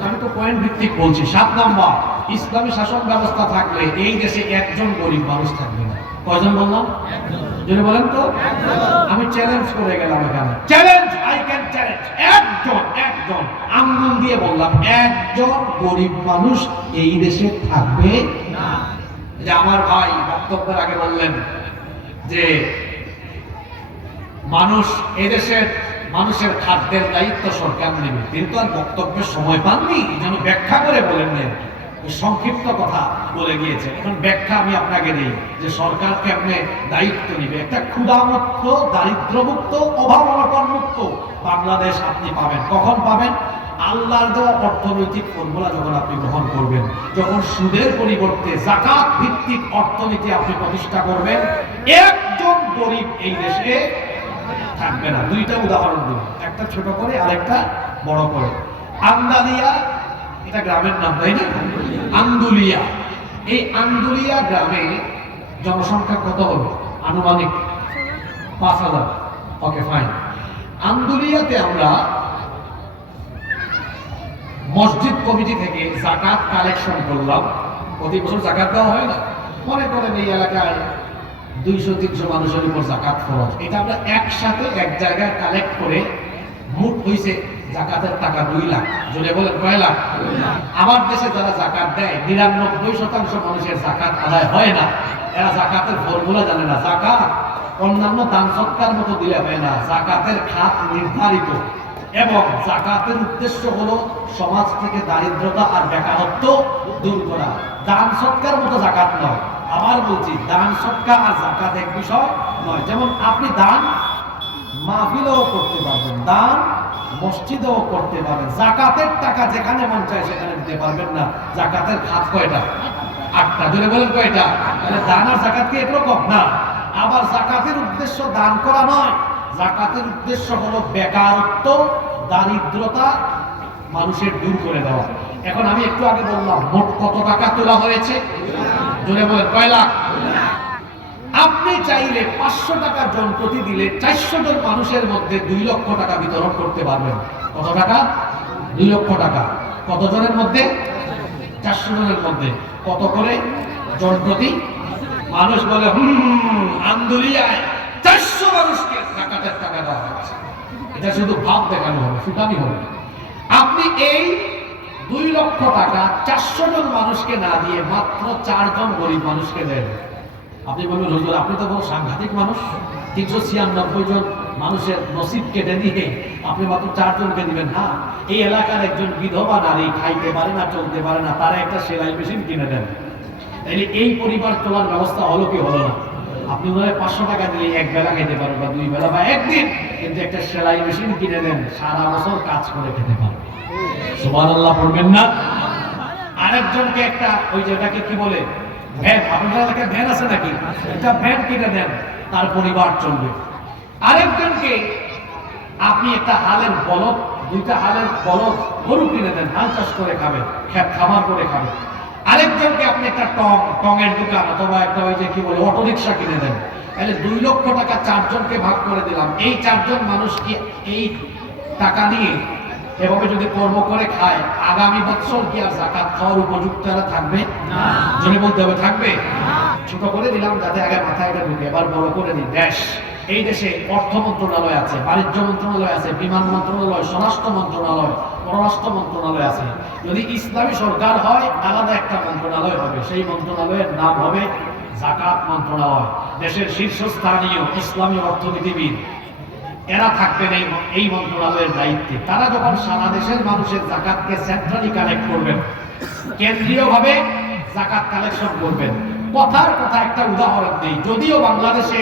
আমি তো পয়েন্ট ভিত্তিক বলছি। 7 নাম্বার, ইসলামী শাসন ব্যবস্থা থাকলে এই দেশে একজন গরিব মানুষ থাকবে না। কয়জন বললাম? যদি বলেন তো। আমি চ্যালেঞ্জ করে গেলাম এখানে, চ্যালেঞ্জ, আই ক্যান চ্যালেঞ্জ, একজন একজন, আঙ্গুল দিয়ে বললাম, একজন গরিব মানুষ এই দেশে থাকবে না। যে আমার ভাই বক্তব্যের আগে বললেন যে মানুষ এদেশের মানুষের খাদ্যের দায়িত্ব সরকার নেবে, তিনি তো আর বক্তব্যের সময় পাননি, যেন ব্যাখ্যা করে বলেন নেন, সংক্ষিপ্ত কথা বলে গিয়েছে। এখন ব্যাখ্যা আমি আপনাকে দিই যে সরকার কেমনে দায়িত্ব নেবে। একটা ক্ষুধামুক্ত, দারিদ্র্যমুক্ত, অভাব অনটন মুক্ত বাংলাদেশ আপনি পাবেন। কখন পাবেন? আল্লাহর দেওয়া অর্থনৈতিক ফর্মুলা যখন আপনি গ্রহণ করবেন, যখন সুদের পরিবর্তে যাকাত ভিত্তিক অর্থনীতি আপনি প্রতিষ্ঠা করবেন, একজন গরিব এই দেশে থাকবে না। দুইটা উদাহরণ দিন, একটা ছোট করে আর একটা বড় করে। আন্দালিয়া, এটা গ্রামের নাম তাই না? আন্দুলিয়া, এই আন্দুলিয়া গ্রামে জনসংখ্যা কত হবে? আনুমানিক ৫,০০০। Okay fine. আন্দুলিয়াতে আমরা মসজিদ কমিটি থেকে যাকাত কালেকশন করলাম। প্রতি বছর যাকাত দেওয়া হয় না? মনে করেন এই এলাকায় ২০০-৩০০ মানুষের উপর যাকাত খরচ, এটা আমরা একসাথে এক জায়গায় কালেক্ট করে মোট হয়েছে যাকাতের টাকা ২ লাখ। যদি বলেন কয় লাখ? আমার দেশে যারা যাকাত দেয় ৯৯% মানুষের যাকাত আদায় হয় না। এরা যাকাতের ফর্মুলা জানে না। যাকাত অন্যান্য দান সৎকার মতো দিলে হয় না, যাকাতের খাত নির্ধারিত, এবং যাকাতের উদ্দেশ্য হলো সমাজ থেকে দারিদ্রতা আর বেকারত্ব দূর করা। দান সৎকার মতো যাকাত নয়। আবার বলছি, দান সৎকার আর যাকাত এক বিষয় নয়। যেমন আপনি দান মাহফিলেও করতে পারবেন, দান মসজিদেও করতে পারবেন, যাকাতের টাকা যেখানে মন চায় সেখানে দিতে পারবেন না। যাকাতের খাত কয়টা? ৮টা। জোরে বলেন কয়টা? তাহলে দান আর যাকাত কি একরকম না? আবার যাকাতের উদ্দেশ্য দান করা নয়, যাকাতের উদ্দেশ্য হলো বেকারত্ব, দারিদ্রতা মানুষের দূর করে দেওয়া। এখন আমি একটু আগে বললাম মোট কত টাকা তোলা হয়েছে? জোরে বলেন কয় লাখ? আপনি চাইলে ৫০০ টাকা জনপ্রতি দিলে ৪০০ জন মানুষের মধ্যে ২ লক্ষ টাকা বিতরণ করতে পারবেন। কত টাকা? ২ লক্ষ টাকা। কত জনের মধ্যে? ৪০০ জনের মধ্যে। কত করে জনপ্রতি? মানুষ বলে আন্দুলিয়ায় ৪০০ মানুষকে যাকাতের টাকা দেওয়া হচ্ছে। এটা শুধু ভাব দেখানো হবে, ফুটানি হবে। আপনি এই ২ লক্ষ টাকা ৪০০ জন মানুষকে না দিয়ে মাত্র ৪ জন গরিব মানুষকে দেন। আপনি বলবেন হুজুর আপনি তো বড় সাংঘাতিক মানুষ, ৩৯৬ জন মানুষের নসিব কেটে দিয়ে আপনি মাত্র ৪ জনকে দিবেন। না, এই এলাকার একজন বিধবা নারী খাইতে পারে না, চলতে পারে না, তারা একটা সেলাই মেশিন কিনে দেন। তাইলে এই পরিবার চলার ব্যবস্থা হলো কি হলো না? আপনি ওনারা ৫০০ টাকা দিলে এক বেলা খেতে পারেন, বা ২ বেলা বা একদিন, কিন্তু একটা সেলাই মেশিন কিনে দেন, সারা বছর কাজ করে খেতে পারেন। সুবহানাল্লাহ পড়বেন না? আরেকজনকে একটা, ওই যে এটাকে কি বলে, ভ্যান, আপনাদের এলাকায় ভ্যান আছে নাকি? একটা ভ্যান কিনে দেন, তার পরিবার চলবে। আরেকজনকে আপনি একটা হালের বলদ, 2টা হালের বলদ গরু কিনে দেন, হাল চাষ করে খাবে, খেত খামার করে খাবে। আরেকজনকে আপনি একটা টঙের দোকান অথবা একটা ওই যে কি বলে অটো রিক্সা কিনে দেন। তাহলে ২ লক্ষ টাকা ৪ জনকে ভাগ করে দিলাম। এই ৪ জন মানুষ কি এই টাকা নিয়ে এভাবে যদি কর্ম করে খায়, আগামী বছর কি আর যাকাত খাওয়ার উপযুক্ত থাকবে না? যদি বলতে হবে থাকবে না। ছোট করে দিলাম যাতে আগে মাথায় এটা ঢুকে, এবার বড় করে দিই। দেশ, এই দেশে অর্থ মন্ত্রণালয় আছে, বাণিজ্য মন্ত্রণালয় আছে, বিমান মন্ত্রণালয়, স্বরাষ্ট্র মন্ত্রণালয়, পররাষ্ট্র মন্ত্রণালয় আছে। যদি ইসলামী সরকার হয় আলাদা একটা মন্ত্রণালয় হবে, সেই মন্ত্রণালয়ের নাম হবে যাকাত মন্ত্রণালয়। দেশের শীর্ষস্থানীয় ইসলামী অর্থনীতিবিদ এরা থাকবেন এই মন্ত্রণালয়ের দায়িত্বে। তারা যখন সারা দেশের মানুষের যাকাতকে সেন্ট্রালি কালেক্ট করবেন, কেন্দ্রীয়ভাবে যাকাত কালেকশন করবেন। কথার কথা একটা উদাহরণ দিই, যদিও বাংলাদেশে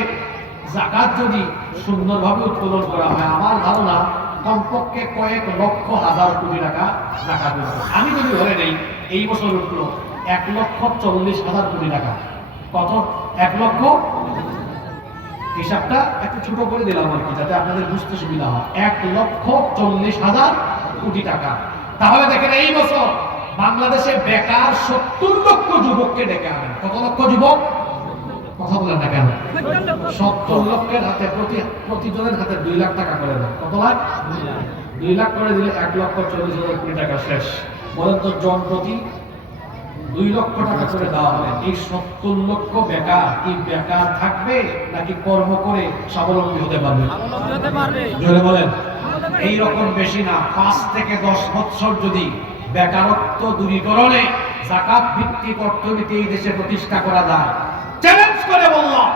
যাকাত যদি সুন্দরভাবে উৎপাদন করা হয়, আমার ধারণা কমপক্ষে কয়েক লক্ষ হাজার কোটি টাকা যাকাত উঠবে। আমি যদি ধরে নেই এই বছর উঠলো ১,৪০,০০০ কোটি টাকা। কত? ১ লক্ষ, হিসাবটা একটু ছোট করে দিলাম আর কি, যাতে আপনাদের বুঝতে সুবিধা হয়। ১,৪০,০০০ কোটি টাকা। তাহলে দেখেন এই বছর বাংলাদেশে বেকার ৭০ লক্ষ যুবককে ডেকে আনেন। কত লক্ষ যুবক? কথা বলেন না কেন? ৭০ লক্ষের হাতে প্রতিজনের হাতে ২ লাখ টাকা করে দেন। কত লাখ? ২ লাখ করে দিলে ১,৪০,০০০ কোটি টাকা শেষ। বলেন তো জন প্রতি ২ লক্ষ টাকা করে দেওয়া হবে। এই ৭০ লক্ষ বেকার কি বেকার থাকবে নাকি কর্ম করে স্বাবলম্বী হতে পারবে? জোরে বলেন। এইরকম বেশি না, 5 থেকে 10 বছর যদি বেকারত্ব দূরীকরণে যাকাত ভিত্তিক অর্থনীতি এই দেশে প্রতিষ্ঠা করা যায়, চ্যালেঞ্জ করে বললাম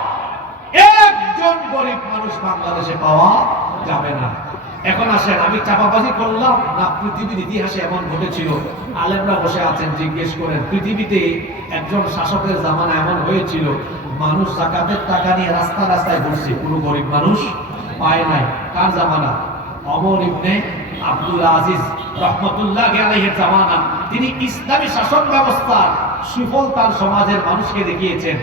একজন গরিব মানুষ বাংলাদেশে পাওয়া যাবে না। এখন আসেন, আমি চাপাবাজি করলাম না পৃথিবীর ইতিহাসে এমন ঘটেছিল? আলেমরা বসে আছেন, জিজ্ঞেস করেন পৃথিবীতে একজন শাসকের জামানা এমন হয়েছিল মানুষ যাকাতের টাকা নিয়ে রাস্তা রাস্তায় ঘুরছে, কোনো গরিব মানুষ পায় নাই। কার জামানা? ওমর ইবনে আব্দুল আজিজ রহমতুল্লাহি আলাইহির জামানা। তিনি ইসলামী শাসন ব্যবস্থার সুফল তার সমাজের মানুষকে দেখিয়েছেন।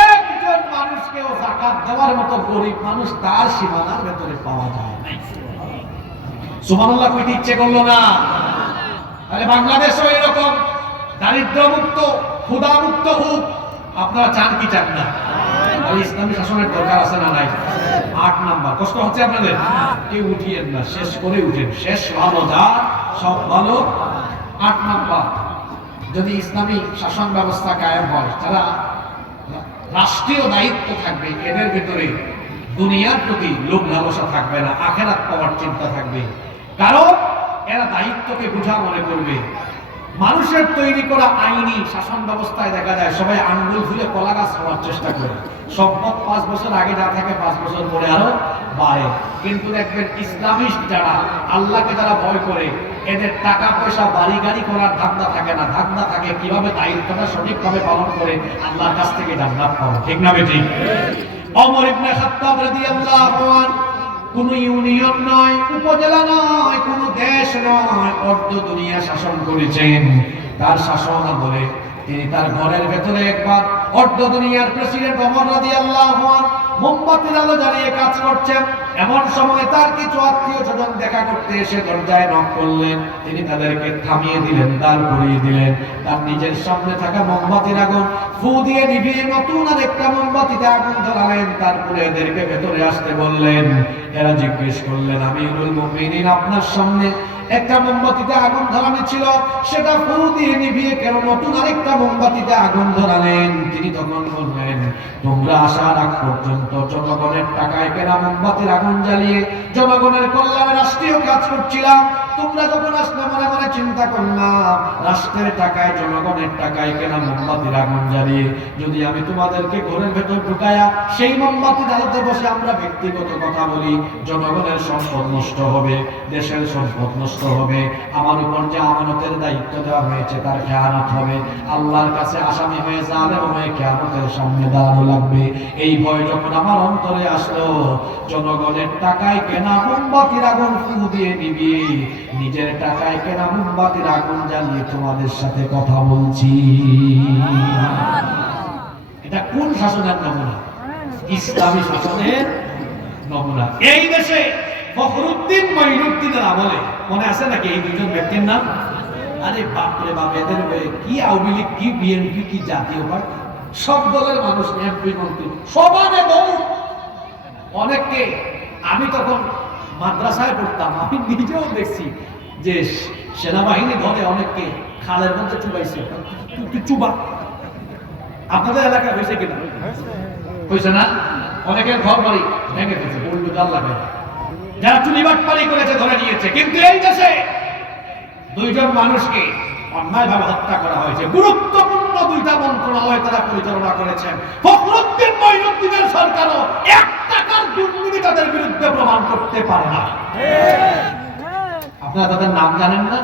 একজন মানুষকেও যাকাত দেওয়ার মতো গরিব মানুষ তার সীমানার ভেতরে পাওয়া যায় নাই। সুবহানাল্লাহ কইতে ইচ্ছে করলো না? তাহলে বাংলাদেশও এরকম দারিদ্র্যমুক্ত ক্ষুধামুক্ত হোক। আপনারা চান কি চান না? আর ইসলামী শাসনের দরকার আছে না নাই? 8 নাম্বার। কষ্ট হচ্ছে আপনাদের? কেউ উঠিয়েন না, শেষ করে উঠেন। শেষ ভালো যা সব ভালো। 8 নাম্বার, যদি ইসলামী শাসন ব্যবস্থা কায়েম হয়, যারা রাষ্ট্রীয় দায়িত্ব থাকবে এদের ভিতরে দুনিয়ার প্রতি লোভ লালসা থাকবে না, আখিরাত পাওয়ার চিন্তা থাকবে। কারণ এরা দায়িত্বকে বোঝা মনে করবে। মানুষের তৈরি করা আইনি শাসন ব্যবস্থায় দেখা যায় সবাই আঙ্গুল ফুলে কলা গাছ হওয়ার চেষ্টা করে। সম্পদ 5 বছর আগে যা থাকে 5 বছর পরে আরো বাড়ে। কিন্তু দেখবেন ইসলামিস্ট যারা, আল্লাহকে যারা ভয় করে, এদের টাকা পয়সা বাড়ি গাড়ি করার ধান্দা থাকে না। ধান্দা থাকে কিভাবে দায়িত্বটা সঠিকভাবে পালন করে আল্লাহর কাছ থেকে জান্নাত পাবো। ঠিক না বেঠি? ওমর ইবনে খাত্তাব রাদিয়াল্লাহু আনহু কোন ইউনিয়ন নয়, উপজেলা নয়, কোন দেশ নয়, অর্ধ দুনিয়া শাসন করেছেন। তার শাসন আমলে তিনি তার ঘরের ভেতরে একবার অর্ধ দুনিয়ার প্রেসিডেন্ট ওমর রাদিয়াল্লাহু আনহু মোমবাতির আলো জ্বালিয়ে কাজ করছেন। এমন সময় তার কিছু আত্মীয় স্বজন দেখা করতে এসে দরজায় নক করলেন। তিনি তাদেরকে থামিয়ে দিলেন, দাঁড় করিয়ে দিলেন। তার নিজের সামনে থাকা মোমবাতির আগুন ফু দিয়ে নিভিয়ে নতুন আর একটা মোমবাতিতে আগুন ধরালেন। তারপরে এদেরকে ভেতরে আসতে বললেন। এরা জিজ্ঞেস করলেন, আমিরুল মুমিনিন, আপনার সামনে একটা মোমবাতিতে আগুন ধরানো ছিল, সেটা ফু দিয়ে নিভিয়ে কেন নতুন আরেকটা মোমবাতিতে আগুন ধরালেন? তিনি তখন বললেন, তোমরা আসার আগ পর্যন্ত জনগণের টাকায় কেনা মোমবাতির আগুন জ্বালিয়ে জনগণের কল্যাণে রাষ্ট্রীয় কাজ করছিলাম। তোমরা যখন আসলে মনে মনে চিন্তা করলাম, রাষ্ট্রের টাকায় জনগণের টাকায় কেনা মোমবাতির আগুন জ্বালিয়ে যদি আমি তোমাদেরকে ঘরের ভেতর ঢুকায়া সেই মোমবাতি জ্বালাতে বসে আমরা ব্যক্তিগত কথা বলি, জনগণের সম্পদ নষ্ট হবে, দেশের সম্পদ নষ্ট হবে, আমার উপর যে আমানতের দায়িত্ব দেওয়া হয়েছে তার খেয়ানত হবে, আল্লাহর কাছে আসামি হয়ে জালেম হয়ে কিয়ামতের সামনে দাঁড়ানো লাগবে। এই ভয় যখন আমার অন্তরে আসলো, জনগণের টাকায় কেনা মোমবাতির আগুন ফু দিয়ে নিভিয়ে নিজের টাকায় কেনা মোমবাতির আগুন জ্বালিয়ে তোমাদের সাথে কথা বলছি। এটা কোন শাসনের নমুনা? ইসলামী শাসনের নমুনা। এই দেশে ফখরুদ্দিন মাইনুদ্দিনের আমলে মনে আছে নাকি এই দুজন ব্যক্তির নাম? আরে বাপরে বাপ, এদের কি আওয়ামী লীগ, কি বিএনপি, কি জাতীয় পার্টি, সব দলের মানুষ, এমপি মন্ত্রী সবানে বহু। অনেককে আমি তখন মাদ্রাসায় পড়তাম, আমি নিজেও দেখছি যে সেনাবাহিনী ধরে অনেককে খালের মধ্যে চুবাইছে। চুবা আপনাদের এলাকায় হয়েছে কিনা? হয়েছে না? অনেকের ঘর বাড়ি ভেঙে দিয়েছে, বললো জাল লাগায়, যারা চুলিবাট পানি করেছে ধরে নিয়েছে। কিন্তু এই দেশে 2 জন মানুষকে অন্যায়ভাবে হত্যা করা হয়েছে। গুরুত্বপূর্ণ 2টা মন্ত্রণালয় তারা পরিচালনা করেছেন। ফখরুদ্দিন মাইনুদ্দিনের সরকারও 1 টাকার দুর্নীতি তাদের বিরুদ্ধে প্রমাণ করতে পারে না। আপনারা তাদের নাম জানেন না?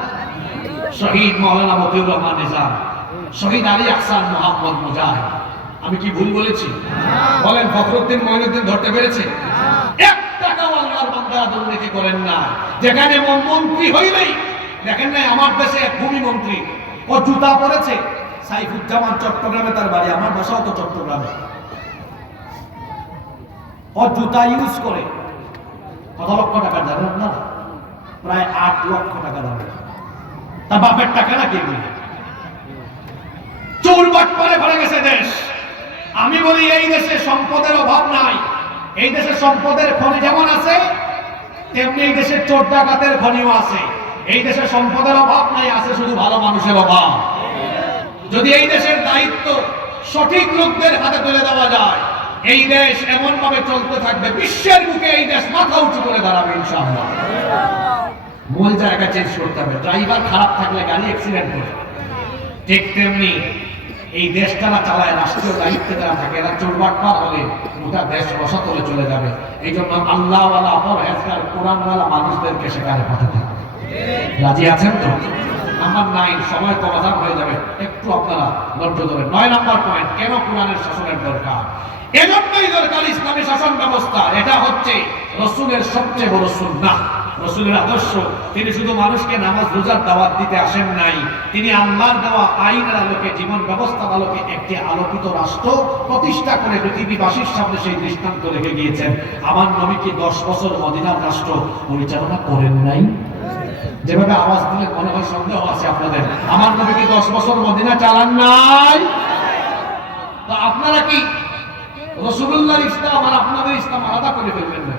শহীদ মাওলানা মতিউর রহমান নিজাম, শহীদ আলী আহসান মোহাম্মদ মুজাহিদ। আমি কি ভুল বলেছি? বলেন, ফখরুদ্দিন মাইনুদ্দিন ধরতে পেরেছে? 1 টাকাও আল্লাহর বান্দারা দুর্নীতি করেন না। যেখানে মন্ত্রী হইলেই দেখেন নাই, আমার দেশে এক ভূমি মন্ত্রী, ও জুতা পরেছে, সাইফুজ্জামান চট্টগ্রামে তার বাড়ি, আমার বাসাও তো চট্টগ্রামে। ও জুতা ইউজ করে কত লক্ষ টাকা জানেন না? প্রায় 8 লক্ষ টাকা দাম। তার বাপের টাকা না কে বলে? চোরবাট করে ভরে গেছে দেশ। আমি বলি, এই দেশে সম্পদের অভাব নাই। এই দেশে সম্পদের খনি যেমন আছে, তেমনি এই দেশের চোর ডাকাতের খনিও আছে। এই দেশে সম্পদের অভাব নাই, আছে শুধু ভালো মানুষের অভাব। যদি এই দেশের দায়িত্ব সঠিক লোকদের হাতে তুলে দেওয়া যায়, এই দেশ এমন ভাবে চলতে থাকবে, বিশ্বের বুকে এই দেশ মাথা উঁচু করে দাঁড়াবে ইনশাআল্লাহ। মূল জায়গা চেঞ্জ করতে হবে। ড্রাইভার খারাপ থাকলে গাড়ি অ্যাক্সিডেন্ট করে, ঠিক তেমনি এই দেশ যারা চালায়, রাষ্ট্রীয় দায়িত্বে যারা থাকে, এরা চোরবাটপার হলে গোটা দেশ রসাতলে চলে যাবে। এই জন্য আল্লাহওয়ালা পরহেজগার কোরআনওয়ালা মানুষদেরকে সেখানে পাঠাতে হবে। রাজি আছেন তো? নাম্বার 9, সময় কমাজান হয়ে যাবে, একটু আপনারা ধৈর্য ধরেন। 9 নম্বর পয়েন্ট, কেন কোরআনের শাসনের দরকার? এজন্যই দরকার ইসলামী শাসন ব্যবস্থা। এটা হচ্ছে রাসূলের সবচেয়ে বড় সুন্নাহ, রাসূলের আদর্শ। তিনি শুধু মানুষকে নামাজ রোজার দাওয়াত দিতে আসেন নাই, তিনি আল্লাহর দেওয়া আইনের আলোকে, জীবন ব্যবস্থার আলোকে একটি আলোকিত রাষ্ট্র প্রতিষ্ঠা করে পৃথিবীবাসীর সামনে সেই দৃষ্টান্ত রেখে গিয়েছেন। আমার নবী কি 10 বছর মদিনার রাষ্ট্র পরিচালনা করেন নাই? যেভাবে আওয়াজ দিলে মনে হয় সন্দেহ আছে আপনাদের। আমার নবী কি 10 বছর মদিনা চালান নাই? তো আপনারা কি রাসূলুল্লাহর ইসলাম আর আপনাদের ইসলাম আলাদা করে ফেলবেন না?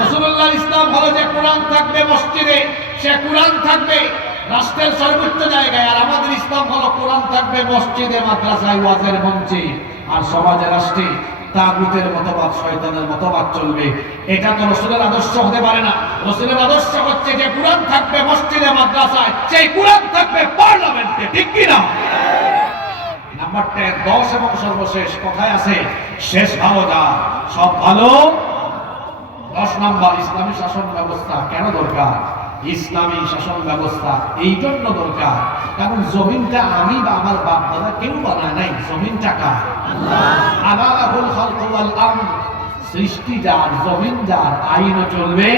রাসূলুল্লাহর ইসলাম হলো যে কোরআন থাকবে মসজিদে, সে কোরআন থাকবে রাষ্ট্রের সর্বোচ্চ জায়গায়, আর আমাদের ইসলাম হলো কোরআন থাকবে মসজিদে, মাদ্রাসায়, ওয়াজের মঞ্চে, আর সমাজে, রাষ্ট্রে তাগুতের মতবাদ, শয়তানের মতবাদ চলবে। এটা তো রাসূলের আদর্শ হতে পারে না। রাসূলের আদর্শ হচ্ছে যে কোরআন থাকবে মসজিদে, মাদ্রাসায়, সেই কোরআন থাকবে পার্লামেন্টে, ঠিক কি না? নাম্বার 10, 10 এবং সর্বশেষ, কথায় আছে শেষ ভালো যা সব ভালো। 10 নম্বর, ইসলামী শাসন ব্যবস্থা কেন দরকার? ইসলামী শাসন ব্যবস্থা এই জন্য দরকার কারণ জমিনটা আমি বা আমার বাপ দাদা কেউ বানায় নাই, জমিনটা কার? আল্লাহুল খালকু ওয়াল আমর, সৃষ্টি যার, জমিন যার, আইনও চলবে।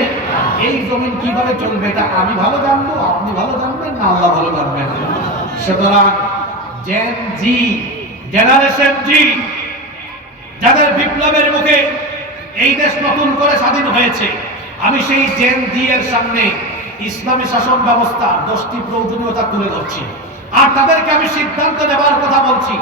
এই জমিন কিভাবে চলবে এটা আমি ভালো জানবো, আপনি ভালো জানবেন না আল্লাহ ভালো জানবেন। সুতরাং জেন জি, জেনারেশন জি, যাদের বিপ্লবের মুখে এই দেশ নতুন করে স্বাধীন হয়েছে, আমি সেই জেন জি এর সামনে ইসলামী শাসন ব্যবস্থা 10টি প্রয়োজনীয়তা তুলে ধরছি, আর তাদেরকে আমি সিদ্ধান্ত নেবার কথা বলছি।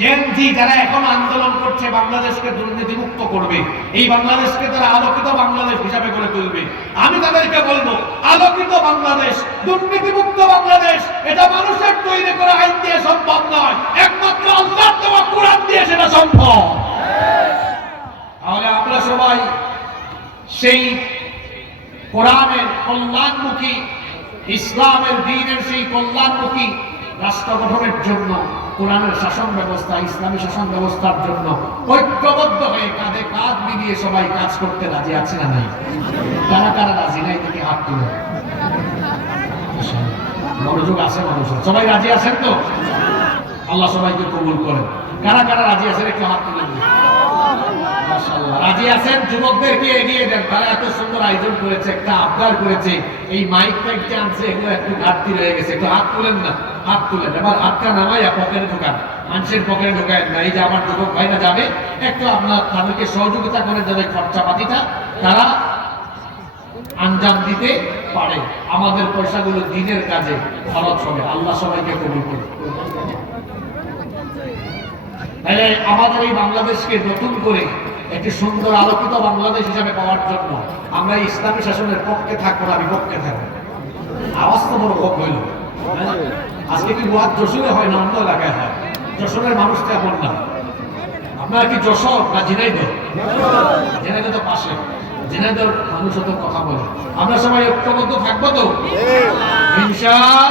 জেন জি যারা এখন আন্দোলন করছে বাংলাদেশকে দুর্নীতিমুক্ত করবে, এই বাংলাদেশকে তারা আলোকিত বাংলাদেশ হিসাবে গড়ে তুলবে, আমি তাদেরকে বলবো আলোকিত বাংলাদেশ, দুর্নীতিমুক্ত বাংলাদেশ এটা মানুষের তৈরি করা আইন দিয়ে সম্ভব নয়, একমাত্র আল্লাহর দেওয়া কোরআন দিয়ে সেটা সম্ভব। তাহলে আমরা সবাই সেই কোরআনের কল্যাণমুখী, ইসলামের দ্বীনের সেই কল্যাণমুখী রাষ্ট্র গঠনের জন্য, কোরআনের শাসন ব্যবস্থা, ইসলামী শাসন ব্যবস্থার জন্য ঐক্যবদ্ধ হয়ে কাঁধে কাঁধ মিলিয়ে সবাই কাজ করতে রাজি আছে না নাই? কারা কারা রাজি নাই থেকে হাত তুলে? মনোযোগ আছে মানুষের, সবাই রাজি আছেন তো? আল্লাহ সবাইকে কবুল করেন। কারা কারা রাজি আছেন একটু হাত তুলে দিন। মাশাআল্লাহ, রাজি আছেন? যুবকদেরকে এগিয়ে দেন, তারা এত সুন্দর আয়োজন করেছে, একটা আবদার করেছে, এই মাইক টাইকটা আনছে, এগুলো একটু ঘাটতি রয়ে গেছে, একটু হাত তুলেন না, হাত তুলেন। এবার হাতটা নামাইয়া পকেটে ঢোকান, মানুষের পকেটে ঢোকায় না। এই যে আমার যুবক ভাইরা যাবে, একটু আপনার তাদেরকে সহযোগিতা করে যাবে, খরচাপাতিটা তারা আঞ্জাম দিতে পারে, আমাদের পয়সাগুলো দিনের কাজে খরচ হবে। আল্লাহ সবাইকে কবুল করুন। তাহলে আমাদের এই বাংলাদেশকে নতুন করে একটি সুন্দর আলোকিত বাংলাদেশ হিসাবে পাওয়ার জন্য আমরা ইসলামী শাসনের পক্ষে থাকবো না বিপক্ষে থাকবো? আওয়াজ তো বড় কম হইল। আজকে কি ওয়াজ যশোরে হয় না অন্য এলাকায় হয়? যশোরের মানুষ তো এমন না। আপনারা কি যশোর না ঝিনাইদহ? ঝিনাইদহ তো পাশে, ঝিনাইদহ মানুষ তো কথা বলে। আমরা সবাই ঐক্যবদ্ধ থাকবো তো ইনশাআল্লাহ।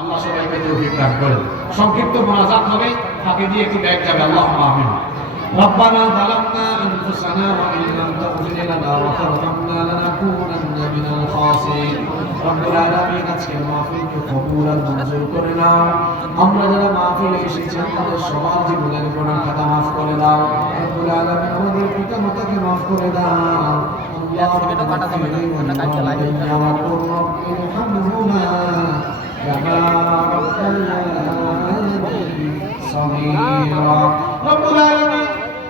আল্লাহ সবাইকে তৌফিক দান করেন। সংক্ষিপ্ত মোনাজাত হবে, তাকে দিয়ে একটু ব্যাগ যাবে। আল্লাহুম্মা আমিন। ربنا ظلمنا أنفسنا وإن لم تغفر لنا وترحمنا لنكونن من الخاسرين رب العالمين আজকের মাহফিলকে কবুল আর মঞ্জুর করে নাও। আমরা যারা মাহফিলে এসেছি আমাদের সবার জীবনের গুনাহ খাতা মাফ করে দাও। রব্বুল আলামিন আমাদের পিতামাতাকে মাফ করে দাও।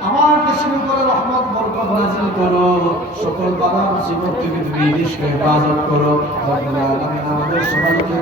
আমার দেশের উপরে রহমত বরকত নাযিল করো, সকল বালা মুসিবত থেকে তুমি নিষ্কে হেফাজত করো। রব্বুল আলামিন আমাদের সবাইকে